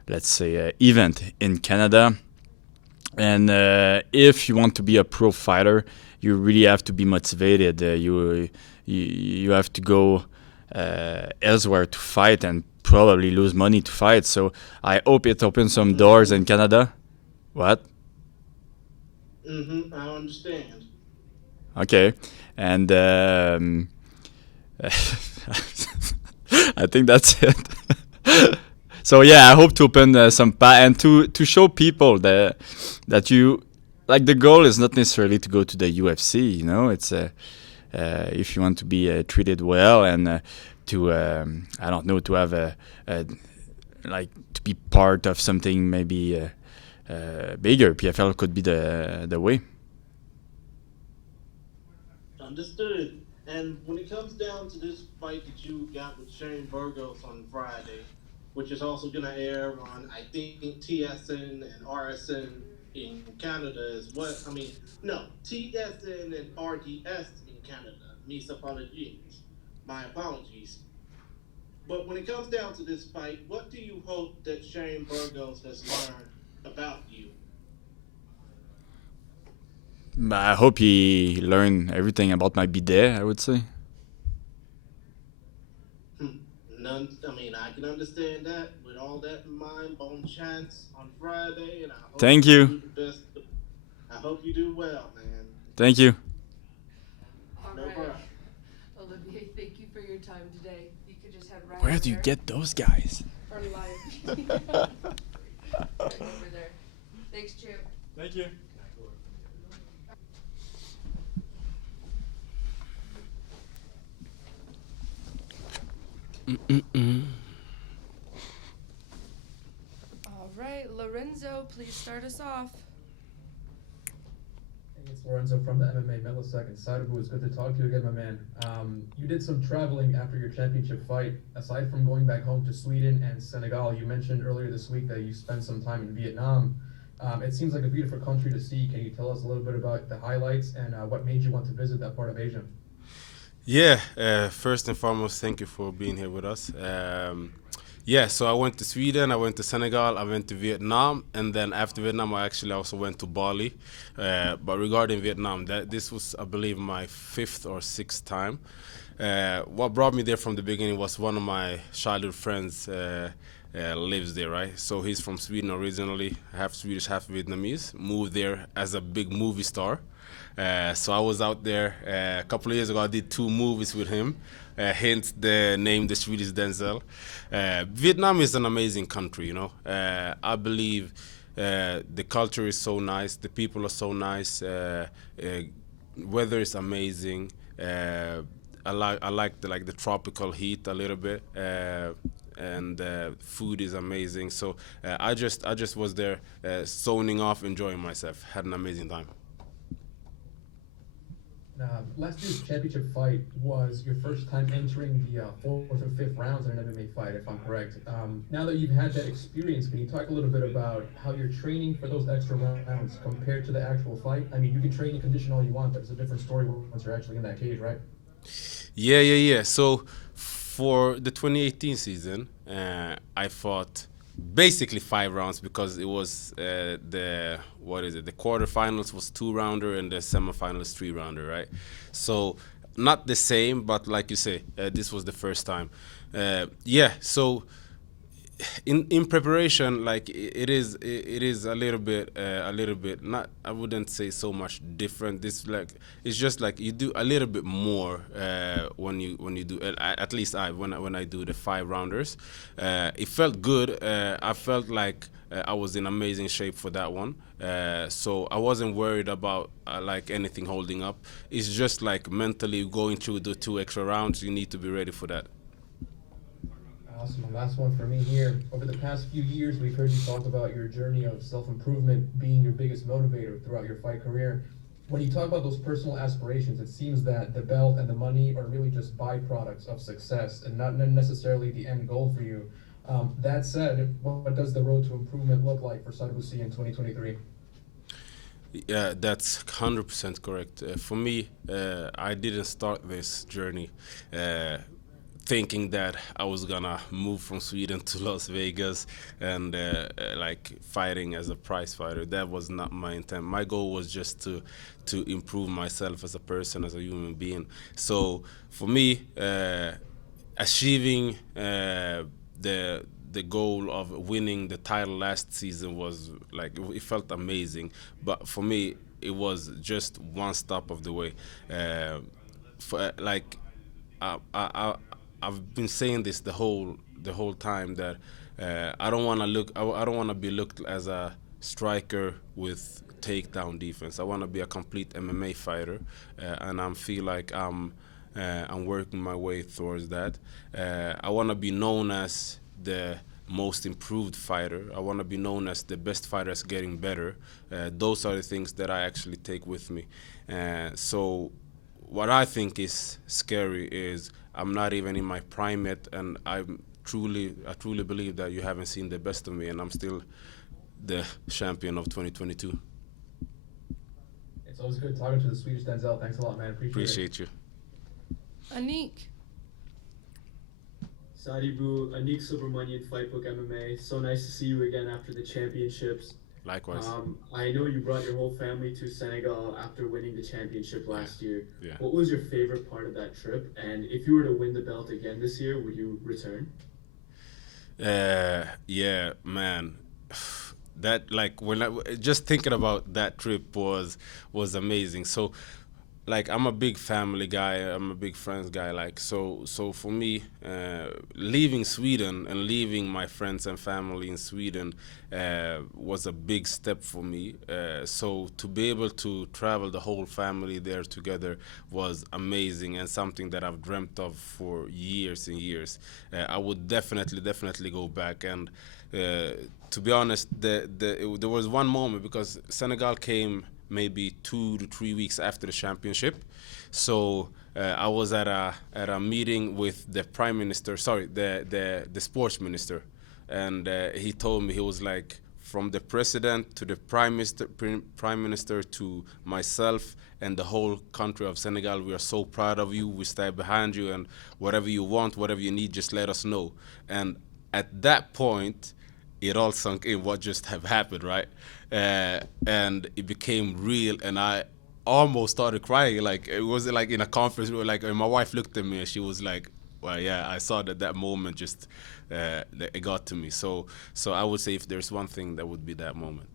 let's say event in Canada. And if you want to be a pro fighter, you really have to be motivated. You have to go elsewhere to fight and probably lose money to fight. So I hope it opens some doors in Canada. What? Mm-hmm, I understand. Okay. And I think that's it. So yeah, I hope to open some and to show people that you, like, the goal is not necessarily to go to the UFC. You know, it's if you want to be treated well and to I don't know, to have like to be part of something maybe bigger. PFL could be the way. Understood. And when it comes down to this fight that you got with Shane Burgos on Friday, which is also going to air on, I think, TSN and RSN in Canada as well. I mean, no, TSN and RDS in Canada. Mis apologies. My apologies. But when it comes down to this fight, what do you hope that Shane Burgos has learned about you? I hope he learned everything about my bidet, I would say. None. I mean, I can understand that. With all that in mind, bone chance on Friday, and I hope Thank you. Do the best. I hope you do well, man. Thank you. No problem. Olivier, thank you for your time today. You could just head right Where over do you there. get those guys? Or live. Right over there. Thanks, Champ. Thank you. All right, Lorenzo, please start us off. Hey, it's Lorenzo from the MMA Millisecond. Sadibou, it's good to talk to you again, my man. You did some traveling after your championship fight. Aside from going back home to Sweden and Senegal, you mentioned earlier this week that you spent some time in Vietnam. It seems like a beautiful country to see. Can you tell us a little bit about the highlights and what made you want to visit that part of Asia? Yeah, first and foremost, thank you for being here with us. Yeah, so I went to Sweden, I went to Senegal, I went to Vietnam, and then after Vietnam, I actually also went to Bali. But regarding Vietnam, this was, I believe, my 5th or 6th time. What brought me there from the beginning was one of my childhood friends lives there, right? So he's from Sweden originally, half Swedish, half Vietnamese, moved there as a big movie star. So I was out there a couple of years ago. I did 2 movies with him, hence the name, the Swedish Denzel. Vietnam is an amazing country, you know. I believe the culture is so nice, the people are so nice, weather is amazing. I like the tropical heat a little bit, and food is amazing. So I just was there zoning off, enjoying myself, had an amazing time. Last year's championship fight was your first time entering the 4th or 5th rounds in an MMA fight, if I'm correct. Now that you've had that experience, can you talk a little bit about how you're training for those extra rounds compared to the actual fight? I mean, you can train and condition all you want, but it's a different story once you're actually in that cage, right? Yeah. So for the 2018 season, I fought basically 5 rounds because it was the quarterfinals was 2-rounder and the semifinals 3-rounder, right? So not the same, but like you say, this was the first time. Yeah, so in preparation, like it is a little bit not, I wouldn't say so much different. This like it's just like you do a little bit more when you do, at least when I do the 5 rounders. It felt good. I felt like I was in amazing shape for that one. So I wasn't worried about like anything holding up. It's just like mentally going through the 2 extra rounds. You need to be ready for that. Awesome. And last one for me here. Over the past few years, we've heard you talk about your journey of self-improvement being your biggest motivator throughout your fight career. When you talk about those personal aspirations, it seems that the belt and the money are really just byproducts of success and not necessarily the end goal for you. That said, what does the road to improvement look like for Sadibou in 2023? Yeah, that's 100% correct. For me, I didn't start this journey thinking that I was gonna move from Sweden to Las Vegas and like fighting as a prize fighter. That was not my intent. My goal was just to improve myself as a person, as a human being. So for me, achieving the goal of winning the title last season was like, it felt amazing. But for me, it was just one stop of the way. I've been saying this the whole time that I don't want to be looked as a striker with takedown defense. I want to be a complete MMA fighter, and I feel like I'm working my way towards that. I want to be known as the most improved fighter. I want to be known as the best fighter that's getting better. Those are the things that I actually take with me. So what I think is scary is I'm not even in my prime yet, and I truly believe that you haven't seen the best of me, and I'm still the champion of 2022. It's always good talking to the Swedish Denzel. Thanks a lot, man. Appreciate you. Anik. Sadibou, Anik Subramanian, Fightbook MMA. So nice to see you again after the championships. Likewise. I know you brought your whole family to Senegal after winning the championship last year. Yeah. What was your favorite part of that trip? And if you were to win the belt again this year, would you return? Yeah, man. That, like, when just thinking about that trip was amazing. So, like, I'm a big family guy. I'm a big friends guy. Like, so for me, leaving Sweden and leaving my friends and family in Sweden was a big step for me. So to be able to travel the whole family there together was amazing and something that I've dreamt of for years and years. I would definitely go back. And to be honest, there was one moment because Senegal came maybe 2 to 3 weeks after the championship. So I was at a meeting with the prime minister, the sports minister, and he told me, he was like, from the president to the prime minister to myself and the whole country of Senegal, we are so proud of you. We stand behind you, and whatever you want, whatever you need, just let us know. And at that point, it all sunk in what just have happened, right? And it became real, and I almost started crying. Like, it was like in a conference room, like, and my wife looked at me and she was like, well, yeah, I saw that moment just, it got to me. So I would say if there's one thing, that would be that moment.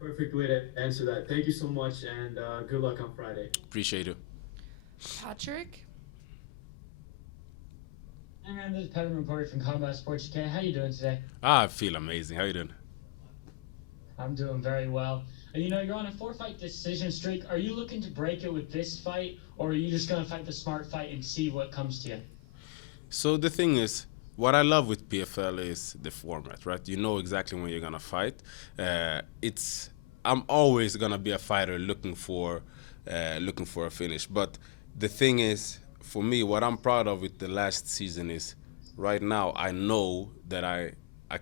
Perfect way to answer that. Thank you so much, and good luck on Friday. Appreciate it. Patrick? And this is Pedal reporter from Combat Sports UK. How you doing today? I feel amazing. How you doing? I'm doing very well. And you know, you're on a 4-fight decision streak. Are you looking to break it with this fight, or are you just going to fight the smart fight and see what comes to you? So the thing is, what I love with PFL is the format, right? You know exactly when you're going to fight. I'm always going to be a fighter looking for a finish. But the thing is, for me, what I'm proud of with the last season is right now I know that I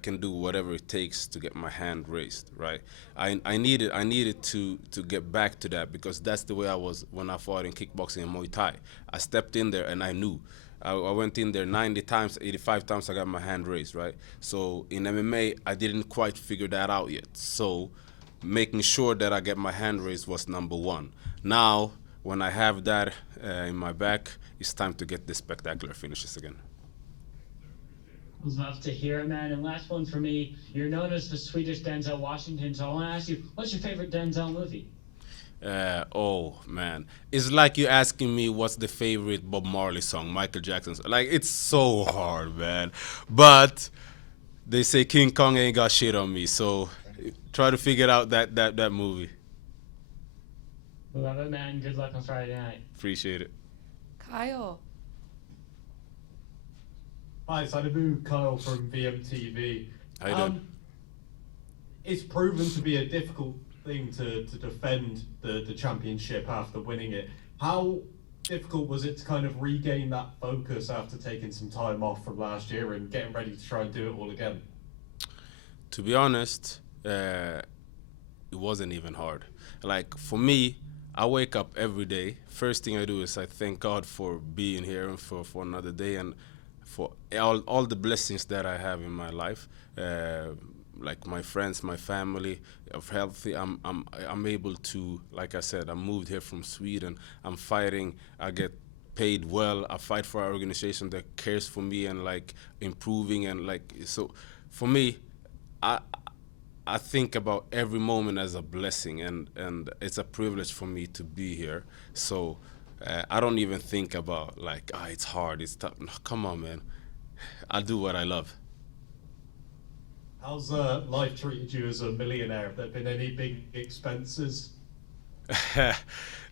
can do whatever it takes to get my hand raised, right? I needed to get back to that, because that's the way I was when I fought in kickboxing and Muay Thai. I stepped in there and I knew. I went in there 90 times, 85 times I got my hand raised, right? So in MMA, I didn't quite figure that out yet. So making sure that I get my hand raised was number one. Now, when I have that in my back, it's time to get the spectacular finishes again. Love to hear it, man. And last one for me. You're known as the Swedish Denzel Washington, so I want to ask you, what's your favorite Denzel movie? Oh man, it's like you asking me what's the favorite Bob Marley song, Michael Jackson's. Like, it's so hard, man. But they say King Kong ain't got shit on me, so try to figure out that movie. Love it, man. Good luck on Friday night. Appreciate it. Kyle. Hi, Sadibou, Kyle from VMTV. How you doing? It's proven to be a difficult thing to defend the championship after winning it. How difficult was it to kind of regain that focus after taking some time off from last year and getting ready to try and do it all again? To be honest, it wasn't even hard. Like, for me, I wake up every day. First thing I do is I thank God for being here and for another day and for all the blessings that I have in my life. Like my friends, my family, of healthy. I'm able to, like I said, I moved here from Sweden. I'm fighting. I get paid well. I fight for an organization that cares for me and like improving and like so. For me, I think about every moment as a blessing and it's a privilege for me to be here. So I don't even think about like it's hard, it's tough. No, come on, man. I do what I love. How's life treated you as a millionaire? Have there been any big expenses?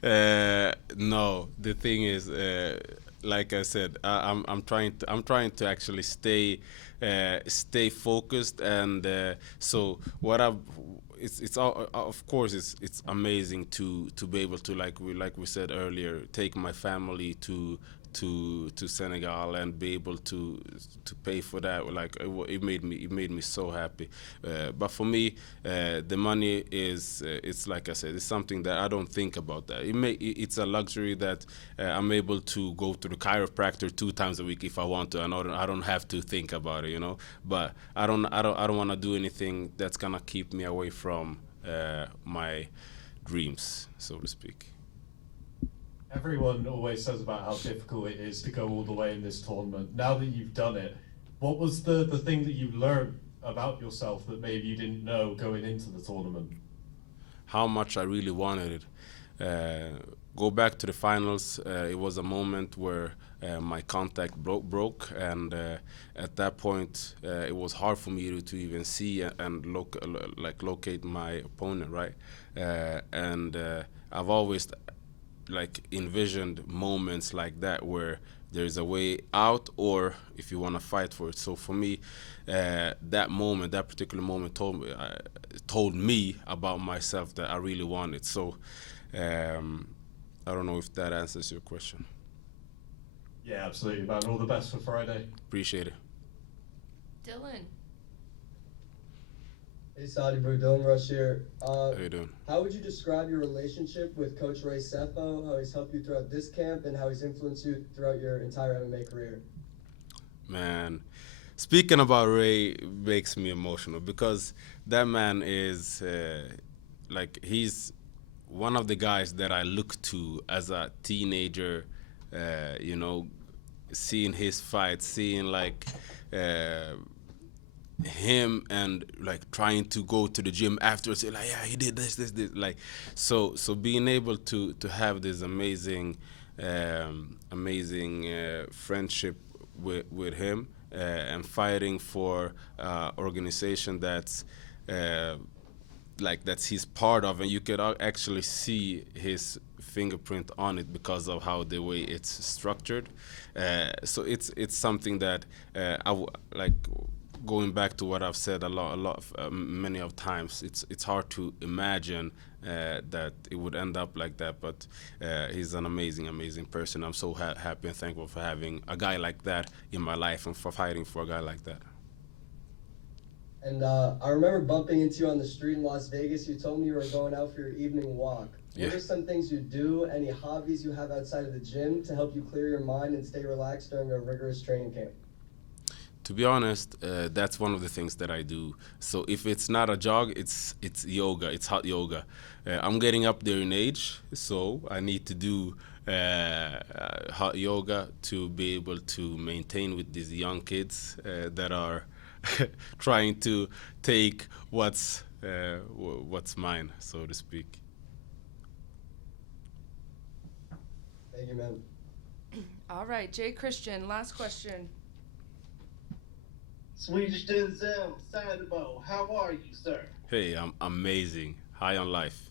No, the thing is, like I said, I'm trying to actually stay focused, and so what it's of course it's amazing to be able to like we said earlier, take my family to Senegal and be able to pay for that. Like it made me so happy. But for me, the money is it's like I said, it's something that I don't think about. That it's a luxury that I'm able to go to the chiropractor 2 times a week if I want to, and I don't have to think about it, you know. But I don't want to do anything that's gonna keep me away from my dreams, so to speak. Everyone always says about how difficult it is to go all the way in this tournament. Now that you've done it, what was the thing that you learned about yourself that maybe you didn't know going into the tournament? How much I really wanted it. Go back to the finals. It was a moment where my contact broke, and at that point, it was hard for me to even see and locate my opponent, right? And I've always like envisioned moments like that where there's a way out, or if you want to fight for it. So for me, that particular moment told me about myself that I really wanted. So I don't know if that answers your question. Yeah, absolutely, man. All the best for Friday. Appreciate it. Dylan. Hey, Sadibou, Dylan Rush here. How you doing? How would you describe your relationship with Coach Ray Seppo, how he's helped you throughout this camp, and how he's influenced you throughout your entire MMA career? Man, speaking about Ray makes me emotional because that man is like he's one of the guys that I look to as a teenager, you know, seeing his fights, seeing like him and like trying to go to the gym afterwards, say like, yeah, he did this, like, so being able to have this amazing friendship with him and fighting for organization that's he's part of, and you could actually see his fingerprint on it because of how the way it's structured. So it's something that like. Going back to what I've said many of times, it's hard to imagine that it would end up like that. But he's an amazing person. I'm so happy and thankful for having a guy like that in my life and for fighting for a guy like that. And I remember bumping into you on the street in Las Vegas. You told me you were going out for your evening walk. Yeah. What are some things you do, any hobbies you have outside of the gym to help you clear your mind and stay relaxed during a rigorous training camp? To be honest, that's one of the things that I do. So if it's not a jog, it's yoga. It's hot yoga. I'm getting up there in age, so I need to do hot yoga to be able to maintain with these young kids that are trying to take what's mine, so to speak. Thank you, man. All right, Jay Christian, last question. Swedish Denzel, Sadibou, how are you, sir? Hey, I'm amazing. High on life.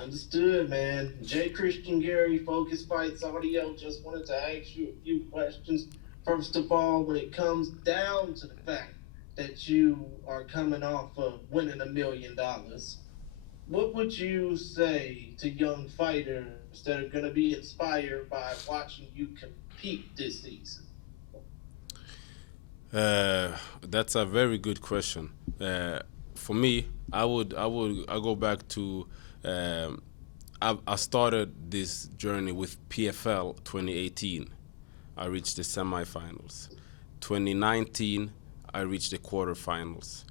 Understood, man. Jay Christian Gary, Focus Fights Audio. Just wanted to ask you a few questions. First of all, when it comes down to the fact that you are coming off of winning $1 million, what would you say to young fighters that are going to be inspired by watching you compete this season? That's a very good question. For me, I go back to I started this journey with PFL 2018. I reached the semifinals. 2019, I reached the quarterfinals.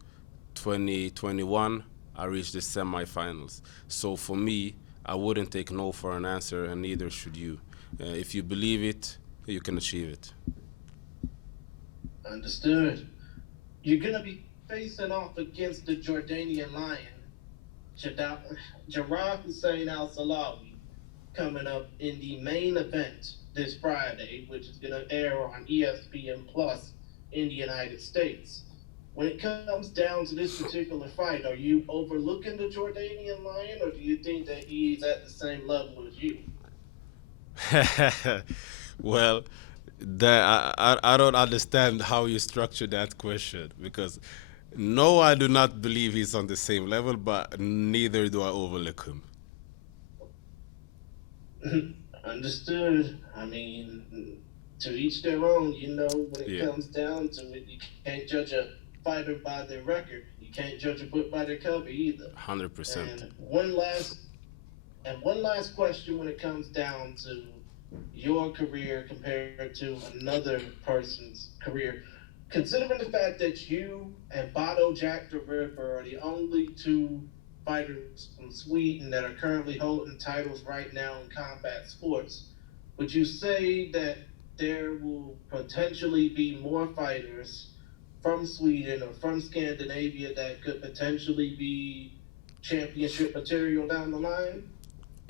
2021, I reached the semifinals. So for me, I wouldn't take no for an answer, and neither should you. If you believe it, you can achieve it. Understood. You're going to be facing off against the Jordanian Lion, Jarrah Al-Silawi, coming up in the main event this Friday, which is going to air on ESPN Plus in the United States. When it comes down to this particular fight, are you overlooking the Jordanian Lion, or do you think that he's at the same level as you? Well, I don't understand how you structure that question, because no, I do not believe he's on the same level, but neither do I overlook him. Understood. I mean, to each their own, you know, when it comes down to it, you can't judge a fighter by their record. You can't judge a book by their cover either. 100%. And one last question when it comes down to your career compared to another person's career. Considering the fact that you and Bado Jack the Ripper are the only two fighters from Sweden that are currently holding titles right now in combat sports, would you say that there will potentially be more fighters from Sweden or from Scandinavia that could potentially be championship material down the line?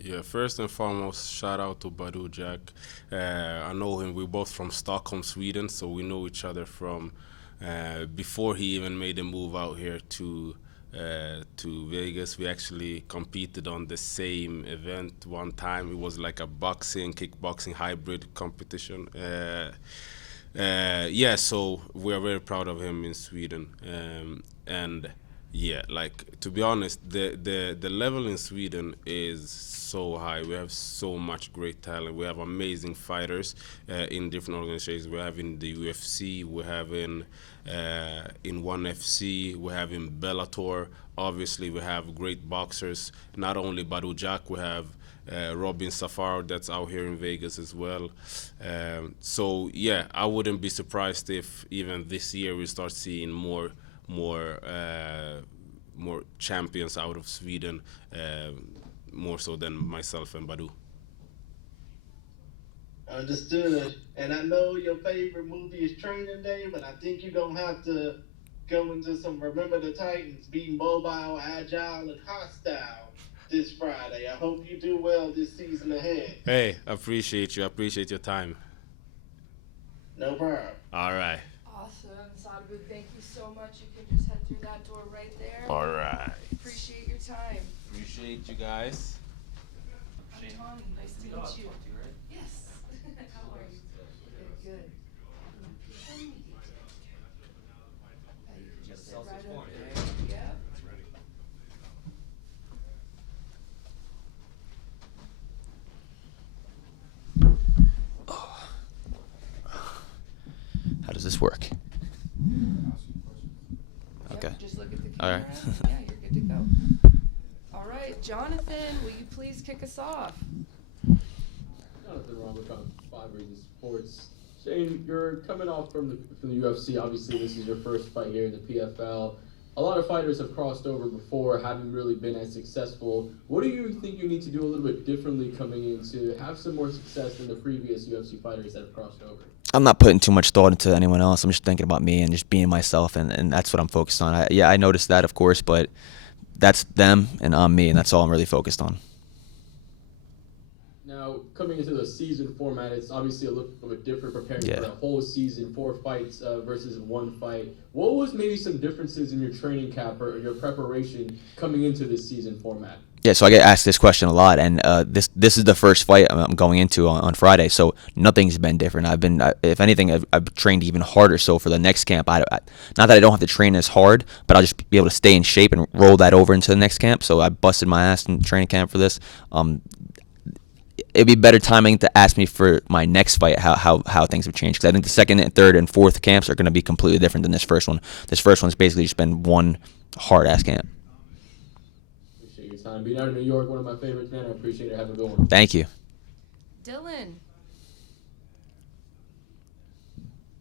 Yeah, first and foremost, shout out to Bado Jack. I know him. We're both from Stockholm, Sweden, so we know each other from before he even made a move out here to Vegas. We actually competed on the same event one time. It was like a boxing, kickboxing hybrid competition. Yeah, so we're very proud of him in Sweden. And yeah, like, to be honest, the level in Sweden is so high. We have so much great talent. We have amazing fighters in different organizations. We have in the UFC, we have in ONE FC, we have in Bellator. Obviously, we have great boxers. Not only Bado Jack, we have Robin Safar that's out here in Vegas as well. So yeah, I wouldn't be surprised if even this year we start seeing more champions out of Sweden, more so than myself and Bado. Understood. And I know your favorite movie is Training Day, but I think you're going to have to go into some Remember the Titans, be mobile, agile, and hostile this Friday. I hope you do well this season ahead. Hey, I appreciate you. I appreciate your time. No problem. All right. Awesome. Sadibou, thank you so much. You can just head through that door right there. All right. Appreciate your time. Appreciate you guys. Natan, nice to meet you. Yes. How are you? Good. You can just sit right over there. Yeah. How does this work? Okay. Just look at the All camera. right. Yeah, you're good to go. All right, Jonathan, will you please kick us off? Jonathan Raush, 5 Reasons Sports. Shane, you're coming off from the UFC. Obviously, this is your first fight here in the PFL. A lot of fighters have crossed over before, haven't really been as successful. What do you think you need to do a little bit differently coming in to have some more success than the previous UFC fighters that have crossed over? I'm not putting too much thought into anyone else. I'm just thinking about me and just being myself, and that's what I'm focused on. I noticed that, of course, but that's them and I'm me, and that's all I'm really focused on. Now, coming into the season format, it's obviously a little bit different preparing for the whole season, 4 fights versus 1 fight. What was maybe some differences in your training camp or your preparation coming into this season format? Yeah, so I get asked this question a lot, and this is the first fight I'm going into on Friday, so nothing's been different. If anything, I've trained even harder. So for the next camp, not that I don't have to train as hard, but I'll just be able to stay in shape and roll that over into the next camp. So I busted my ass in training camp for this. It'd be better timing to ask me for my next fight how things have changed, because I think the second and third and fourth camps are going to be completely different than this first one. This first one's basically just been one hard ass camp. Appreciate your time. Being out of New York, one of my favorites, man. I appreciate it. Have a good one. Thank you. Dylan.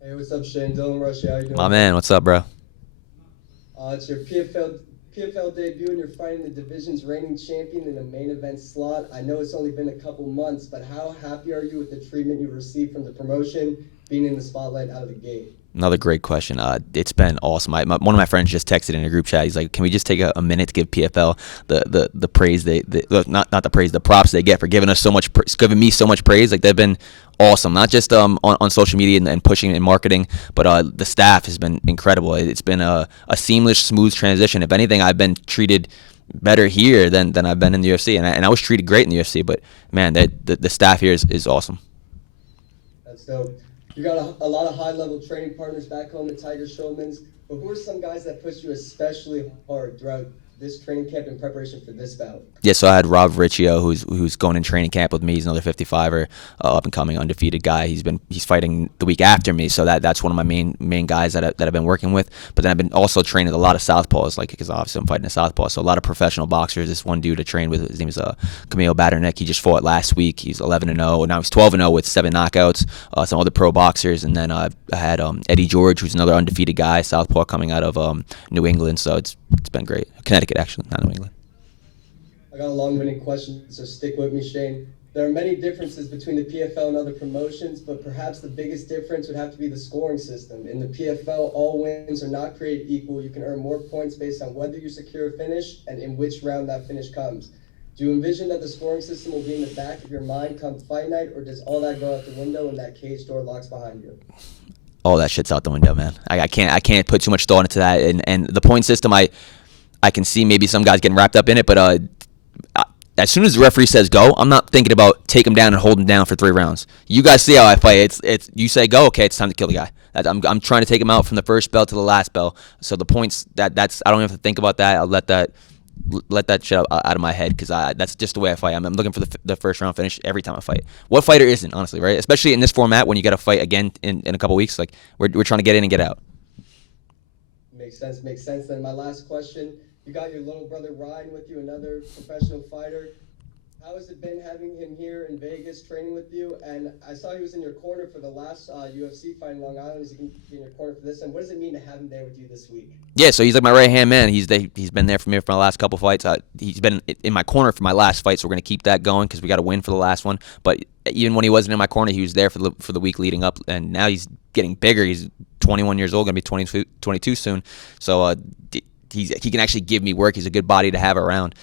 Hey, what's up, Shane? Dylan Raush, how you doing? My man, what's up, bro? It's your PFL debut, and you're fighting the division's reigning champion in a main event slot. I know it's only been a couple months, but how happy are you with the treatment you received from the promotion, being in the spotlight out of the gate? Another great question. It's been awesome. One of my friends just texted in a group chat. He's like, "Can we just take a minute to give PFL the praise not the praise, the props they get for giving us so much, giving me so much praise? Like, they've been awesome. Not just on social media and pushing and marketing, but the staff has been incredible. It's been a seamless, smooth transition. If anything, I've been treated better here than I've been in the UFC, and I was treated great in the UFC. But man, the staff here is awesome. That's dope. You got a lot of high-level training partners back home at Tiger Showman's, but who are some guys that pushed you especially hard throughout this training camp in preparation for this bout? Yeah, so I had Rob Riccio, who's going in training camp with me. He's another 55er, up and coming, undefeated guy. He's fighting the week after me, so that's one of my main guys that I've been working with. But then I've been also training a lot of southpaws, because obviously I'm fighting a southpaw. So a lot of professional boxers. This one dude I trained with, his name is Camille Badernick. He just fought last week. He's 11-0, and now he's 12-0 with 7 knockouts. Some other pro boxers, and then I had Eddie George, who's another undefeated guy, southpaw, coming out of New England. So it's been great. Connecticut, actually, not New England. I got a long-winded question, so stick with me, Shane. There are many differences between the PFL and other promotions, but perhaps the biggest difference would have to be the scoring system. In the PFL, all wins are not created equal. You can earn more points based on whether you secure a finish and in which round that finish comes. Do you envision that the scoring system will be in the back of your mind come fight night, or does all that go out the window and that cage door locks behind you? All that shit's out the window, man. I can't put too much thought into that. And the point system, I can see maybe some guys getting wrapped up in it, but as soon as the referee says go, I'm not thinking about take him down and hold him down for 3 rounds. You guys see how I fight. It's you say go, okay, it's time to kill the guy. I'm trying to take him out from the first bell to the last bell. So the points that's I don't have to think about that. I'll let that shit out of my head, because that's just the way I fight. I'm looking for the first round finish every time I fight. What fighter isn't, honestly, right? Especially in this format when you got to fight again in a couple weeks. Like we're trying to get in and get out. Makes sense. Then my last question. You got your little brother Ryan with you, another professional fighter. How has it been having him here in Vegas training with you? And I saw he was in your corner for the last UFC fight in Long Island. Is he going to be in your corner for this? And what does it mean to have him there with you this week? Yeah, so he's like my right-hand man. He's been there for me for my last couple fights. He's been in my corner for my last fight, so we're going to keep that going because we got to win for the last one. But even when he wasn't in my corner, he was there for the week leading up, and now he's getting bigger. He's 21 years old, going to be 22 soon. So he can actually give me work. He's a good body to have around.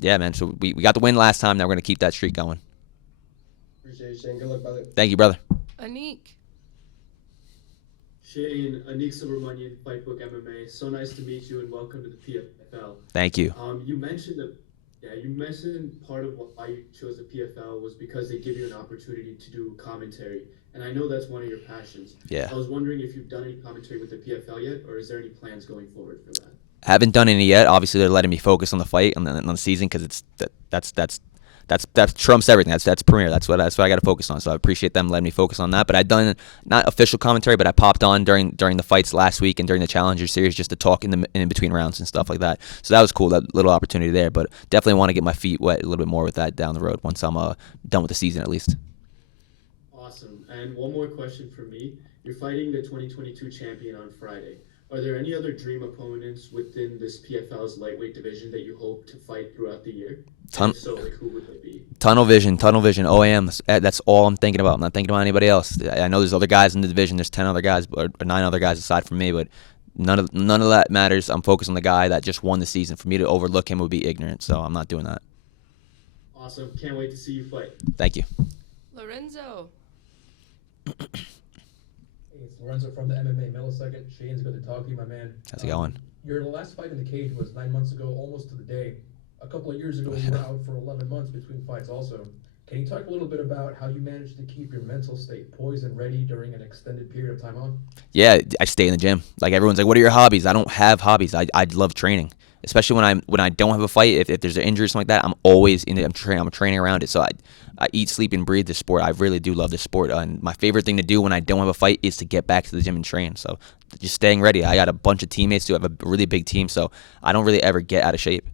Yeah, man. So we got the win last time. Now we're going to keep that streak going. Appreciate it, Shane. Good luck, brother. Thank you, brother. Anik. Shane, Anik Subramanian, Fightbook MMA. So nice to meet you and welcome to the PFL. Thank you. You mentioned part of why you chose the PFL was because they give you an opportunity to do commentary. And I know that's one of your passions. Yeah. I was wondering if you've done any commentary with the PFL yet, or is there any plans going forward for that? Haven't done any yet. Obviously, they're letting me focus on the fight and on the season because that trumps everything. That's premier. That's what I got to focus on. So I appreciate them letting me focus on that. But I've done not official commentary, but I popped on during the fights last week and during the Challenger Series just to talk in between rounds and stuff like that. So that was cool. That little opportunity there. But definitely want to get my feet wet a little bit more with that down the road once I'm done with the season at least. Awesome. And one more question for me. You're fighting the 2022 champion on Friday. Are there any other dream opponents within this PFL's lightweight division that you hope to fight throughout the year? And if so, like, who would they be? Tunnel vision, OAM. That's all I'm thinking about. I'm not thinking about anybody else. I know there's other guys in the division. There's 10 other guys, or 9 other guys aside from me, but none of that matters. I'm focused on the guy that just won the season. For me to overlook him would be ignorant, so I'm not doing that. Awesome. Can't wait to see you fight. Thank you. Lorenzo. Hey, it's Lorenzo from the MMA Millisecond. Shane's good to talk to you, my man. How's it going? Your last fight in the cage was 9 months ago, almost to the day. A couple of years ago, you were out for 11 months between fights also. Can you talk a little bit about how you managed to keep your mental state poised and ready during an extended period of time on? Yeah, I stay in the gym. Like, everyone's like, what are your hobbies? I don't have hobbies. I love training. Especially when I don't have a fight, if there's an injury or something like that, I'm always in it. I'm training around it. So I eat, sleep, and breathe this sport. I really do love this sport. And my favorite thing to do when I don't have a fight is to get back to the gym and train. So just staying ready. I got a bunch of teammates who have a really big team, so I don't really ever get out of shape.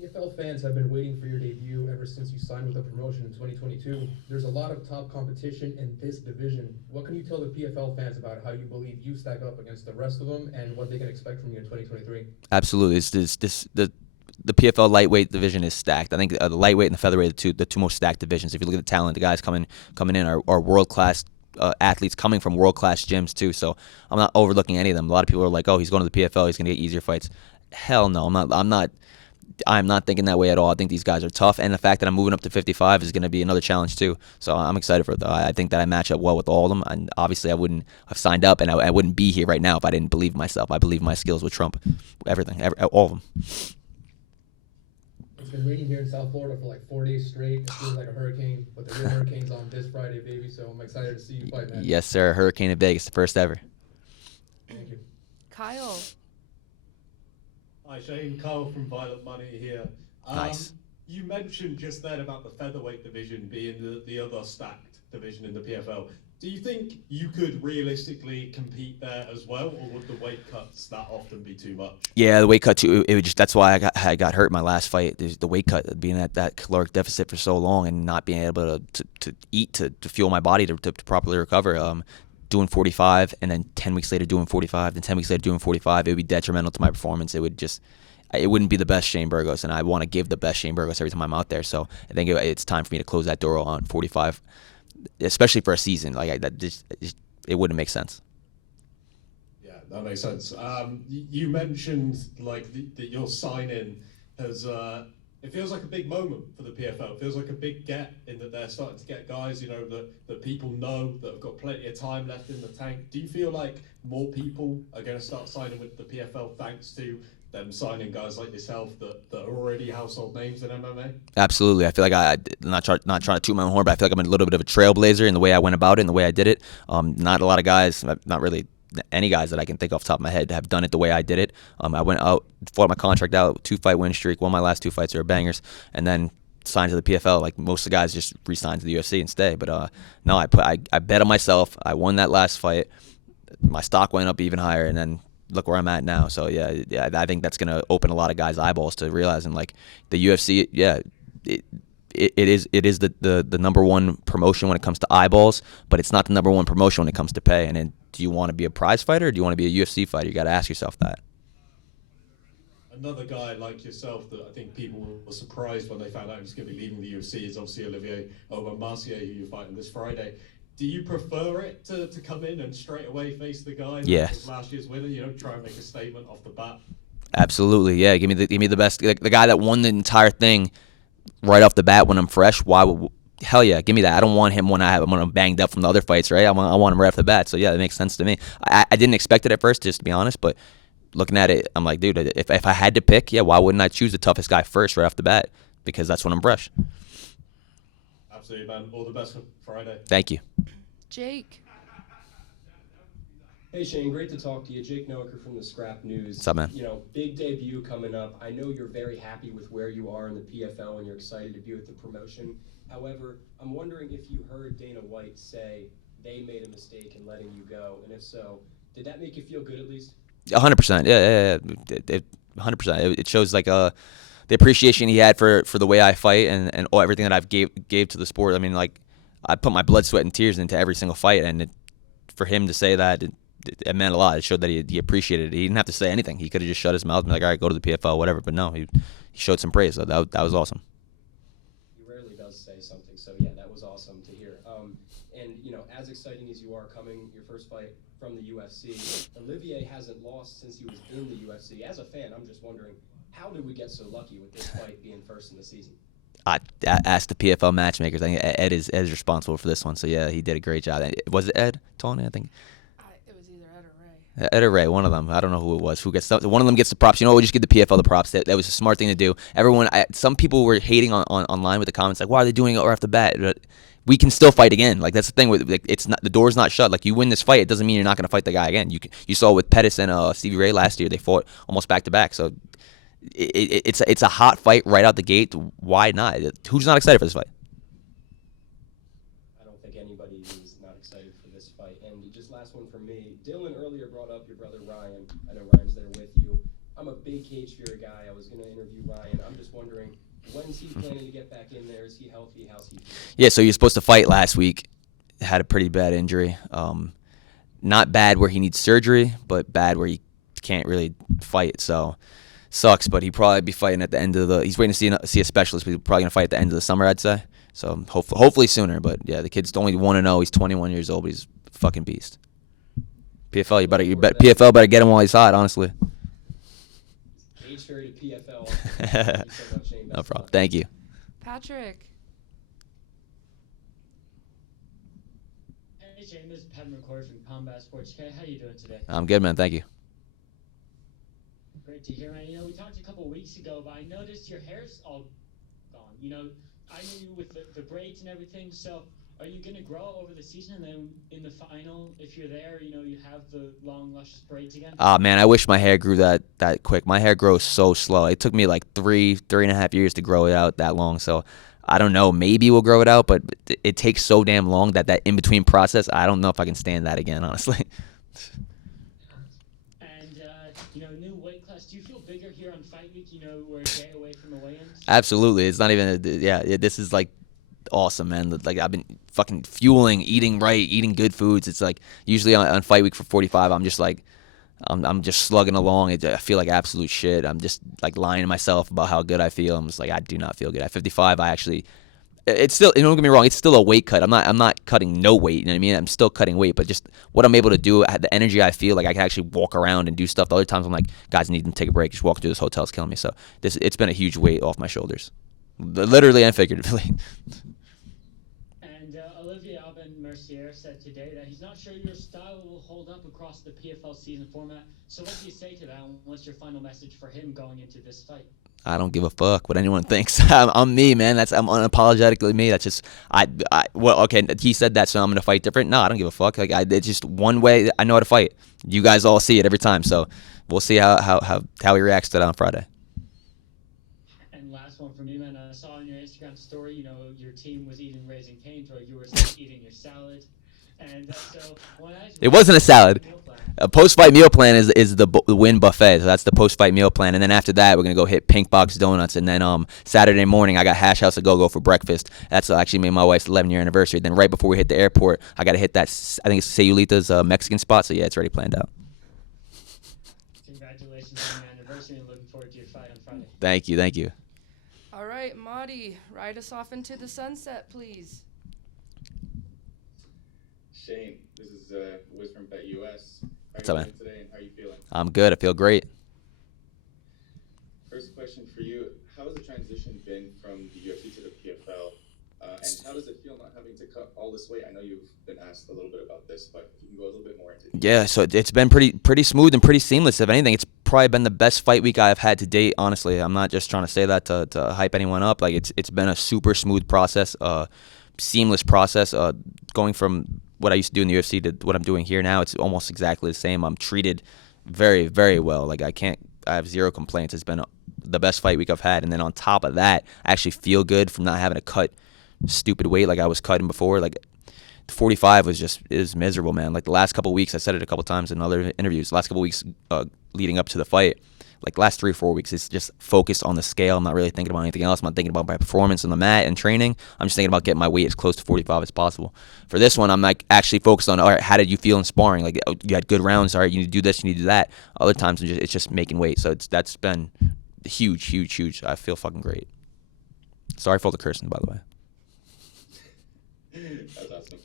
PFL fans have been waiting for your debut ever since you signed with the promotion in 2022. There's a lot of top competition in this division. What can you tell the PFL fans about how you believe you stack up against the rest of them and what they can expect from you in 2023? Absolutely. The PFL lightweight division is stacked. I think the lightweight and the featherweight are the two most stacked divisions. If you look at the talent, the guys coming in are world-class athletes coming from world-class gyms too. So I'm not overlooking any of them. A lot of people are like, oh, he's going to the PFL, he's going to get easier fights. Hell no, I'm not thinking that way at all. I think these guys are tough, and the fact that I'm moving up to 55 is going to be another challenge too. So I'm excited for it, though. I think that I match up well with all of them, and obviously I wouldn't have signed up, and I wouldn't be here right now if I didn't believe myself. I believe my skills would trump everything, all of them. It's been raining here in South Florida for like 4 days straight. It feels like a hurricane, but the real hurricane's on this Friday, baby, so I'm excited to see you fight, man. Yes, sir. Hurricane in Vegas, the first ever. Thank you. Kyle. Hi, Shane. Kyle from Violent Money here. Nice. You mentioned just then about the featherweight division being the other stacked division in the PFL. Do you think you could realistically compete there as well, or would the weight cuts that often be too much? Yeah, the weight cut too. It would just, that's why I got hurt in my last fight. There's the weight cut, being at that caloric deficit for so long and not being able to eat to fuel my body to properly recover. Doing 45 and then 10 weeks later doing 45, then 10 weeks later doing 45, it would be detrimental to my performance. It wouldn't be the best Shane Burgos, and I want to give the best Shane Burgos every time I'm out there. So I think it's time for me to close that door on 45, especially for a season. Like it wouldn't make sense. Yeah, that makes sense. You mentioned like that your sign-in has. It feels like a big moment for the PFL. It feels like a big get in that they're starting to get guys, that people know that have got plenty of time left in the tank. Do you feel like more people are going to start signing with the PFL thanks to them signing guys like yourself that are already household names in MMA? Absolutely. I feel like I'm not trying to toot my own horn, but I feel like I'm a little bit of a trailblazer in the way I went about it and the way I did it. Not a lot of guys, not really any guys that I can think off the top of my head have done it the way I did it. I went out, fought my contract out, 2-fight win streak, won my last 2 fights, they were bangers, and then signed to the PFL. Like most of the guys just re-signed to the UFC and stay. But no, I bet on myself. I won that last fight. My stock went up even higher, and then look where I'm at now. So yeah, I think that's gonna open a lot of guys' eyeballs to realizing like the UFC. Yeah, it is the number one promotion when it comes to eyeballs, but it's not the number one promotion when it comes to pay. And then, do you want to be a prize fighter or do you want to be a UFC fighter? You got to ask yourself that. Another guy like yourself that I think people were surprised when they found out he was going to be leaving the UFC is obviously Olivier Aubin-Mercier, who you're fighting this Friday. Do you prefer it to come in and straight away face the guy that was last year's winner? Try and make a statement off the bat. Absolutely, yeah. Give me the best, the guy that won the entire thing right off the bat when I'm fresh. Hell yeah, give me that. I don't want him when I'm banged up from the other fights, right? I want him right off the bat. So yeah, that makes sense to me. I didn't expect it at first, just to be honest, but looking at it, I'm like, dude, if I had to pick, yeah, why wouldn't I choose the toughest guy first right off the bat? Because that's when I'm fresh. Absolutely, man. All the best for Friday. Thank you. Jake. Hey Shane, great to talk to you. Jake Noaker from the Scrap News. What's up, man? Big debut coming up. I know you're very happy with where you are in the PFL and you're excited to be with the promotion. However, I'm wondering if you heard Dana White say they made a mistake in letting you go, and if so, did that make you feel good at least? 100%. Yeah. 100%. It shows like the appreciation he had for the way I fight and everything that I've gave to the sport. I mean, like, I put my blood, sweat, and tears into every single fight, and for him to say that, it meant a lot. It showed that he appreciated it. He didn't have to say anything. He could have just shut his mouth and be like, all right, go to the PFL, whatever. But no, he showed some praise. So that was awesome. He rarely does say something, so yeah, that was awesome to hear. And you know, as exciting as you are coming your first fight from the UFC, Olivier hasn't lost since he was in the UFC. As a fan, I'm just wondering, how did we get so lucky with this fight being first in the season? I asked the PFL matchmakers. I think Ed is responsible for this one. So yeah, he did a great job. Was it Ed? Tony, I think. It was either Ed or Ray. Ed or Ray, one of them. I don't know who it was. One of them gets the props. You know, we just give the PFL the props. That was a smart thing to do. Some people were hating online with the comments like, why are they doing it right off the bat? But we can still fight again. Like that's the thing with it's not, the door's not shut. Like you win this fight, it doesn't mean you're not going to fight the guy again. You saw with Pettis and Stevie Ray last year, they fought almost back to back. So it's a hot fight right out the gate. Why not? Who's not excited for this fight? I don't think anybody is not excited for this fight. And just last one from me. Dylan earlier brought up your brother Ryan. I know Ryan's there with you. I'm a big cage fear guy. I was going to interview Ryan. I'm just wondering, when's he planning to get back in there? Is he healthy? How's he feeling? Yeah, so he was supposed to fight last week. Had a pretty bad injury. Not bad where he needs surgery, but bad where he can't really fight. So sucks, but he'll probably be fighting at the end of he's waiting to see a specialist, but he's probably going to fight at the end of the summer, I'd say. So hopefully sooner. But yeah, the kid's only 1-0. He's 21 years old, but he's a fucking beast. PFL, PFL better get him while he's hot, honestly. Cage fear to PFL. Thank you so much, Shane. No problem. Thank you. Patrick. Hey Shane, this is Pat McCoy from Combat Sports K. How you doing today? I'm good, man. Thank you. Great to hear, man. You know, we talked a couple of weeks ago, but I noticed your hair's all gone. You know, I knew you with the braids and everything, so are you going to grow over the season, and then in the final, if you're there, you know, you have the long, luscious braids again? Man, I wish my hair grew that quick. My hair grows so slow. It took me like 3.5 years to grow it out that long, so I don't know. Maybe we'll grow it out, but it takes so damn long that in-between process, I don't know if I can stand that again, honestly. You know, new weight class. Do you feel bigger here on Fight Week? You know, we're a day away from the weigh-ins. Absolutely. It's not even. This is like awesome, man. Like I've been fucking fueling, eating right, eating good foods. It's like usually on Fight Week for 45, I'm just like, I'm just slugging along. I feel like absolute shit. I'm just like lying to myself about how good I feel. I'm just like, I do not feel good. At 55, I actually. It's still, don't get me wrong, it's still a weight cut. I'm not cutting no weight, you know what I mean? I'm still cutting weight, but just what I'm able to do, the energy I feel, like I can actually walk around and do stuff. The other times I'm like, guys, I need to take a break. Just walking through this hotel is killing me. So it's been a huge weight off my shoulders, literally and figuratively. And Olivier Aubin-Mercier said today that he's not sure your style will hold up across the PFL season format. So what do you say to that? And what's your final message for him going into this fight? I don't give a fuck what anyone thinks. I'm me, man. I'm unapologetically me. That's just well, okay. He said that, so I'm gonna fight different. No, I don't give a fuck. Like it's just one way I know how to fight. You guys all see it every time, so we'll see how he reacts to that on Friday. And last one from me, man. I saw on your Instagram story, you know, your team was eating Raising Cane's, or you were eating your salad. And so it wasn't a salad. A post-fight meal plan is the Win buffet, so that's the post-fight meal plan. And then after that, we're gonna go hit Pink Box Donuts, and then Saturday morning I got Hash House to go for breakfast. That's actually made my wife's 11-year anniversary. Then right before we hit the airport, I gotta hit that. I think it's Sayulita's Mexican spot. So yeah, it's already planned out. Congratulations on your anniversary, and looking forward to your fight on Friday. Thank you. All right, Marty, ride us off into the sunset, please. Shane, this is Wiz from Bet US. What's up, man? Today, and how are you feeling? I'm good. I feel great. First question for you: how has the transition been from the UFC to the PFL, and how does it feel not having to cut all this weight? I know you've been asked a little bit about this, but if you can go a little bit more into it. Yeah, so it's been pretty smooth and pretty seamless. If anything, it's probably been the best fight week I've had to date. Honestly, I'm not just trying to say that to hype anyone up. Like it's been a super smooth process, seamless process, going from what I used to do in the UFC to what I'm doing here now. It's almost exactly the same. I'm treated very, very well. Like I have zero complaints. It's been the best fight week I've had. And then on top of that, I actually feel good from not having to cut stupid weight like I was cutting before. Like 45 was miserable, man. Like the last couple of weeks, I said it a couple times in other interviews, the last couple of weeks leading up to the fight, like last 3 or 4 weeks, it's just focused on the scale. I'm not really thinking about anything else. I'm not thinking about my performance on the mat and training. I'm just thinking about getting my weight as close to 45 as possible. For this one, I'm like actually focused on, all right, how did you feel in sparring? Like, oh, you had good rounds. All right, you need to do this, you need to do that. Other times, it's just making weight. So that's been huge. I feel fucking great. Sorry for all the cursing, by the way. That's awesome.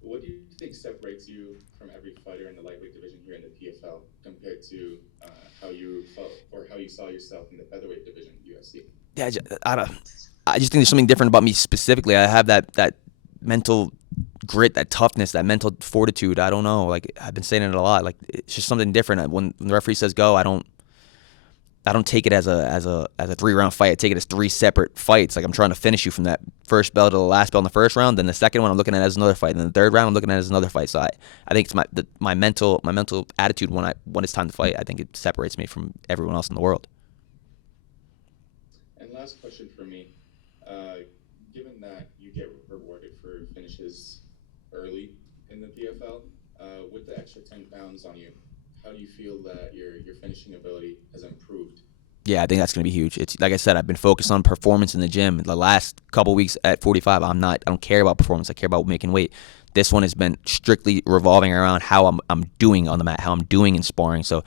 What do you think separates you from every fighter in the lightweight division here in the PFL compared to how you felt or how you saw yourself in the featherweight division in UFC? Yeah, I just think there's something different about me specifically. I have that mental grit, that toughness, that mental fortitude. I don't know. Like, I've been saying it a lot. Like, it's just something different. When the referee says go, I don't take it as a 3-round fight. I take it as 3 separate fights. Like, I'm trying to finish you from that first bell to the last bell in the first round. Then the second one I'm looking at it as another fight. And then the third round I'm looking at it as another fight. So I think it's my mental attitude when it's time to fight. I think it separates me from everyone else in the world. And last question for me. Given that you get rewarded for finishes early in the PFL, with the extra 10 pounds on you, how do you feel that your finishing ability has improved? Yeah, I think that's going to be huge. It's like I said, I've been focused on performance in the gym. The last couple weeks at 45, I don't care about performance. I care about making weight. This one has been strictly revolving around how I'm doing on the mat, how I'm doing in sparring. So,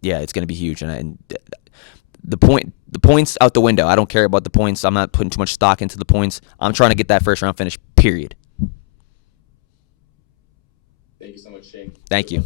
yeah, it's going to be huge. And the points out the window. I don't care about the points. I'm not putting too much stock into the points. I'm trying to get that first round finish, period. Thank you so much, Shane. Thank you.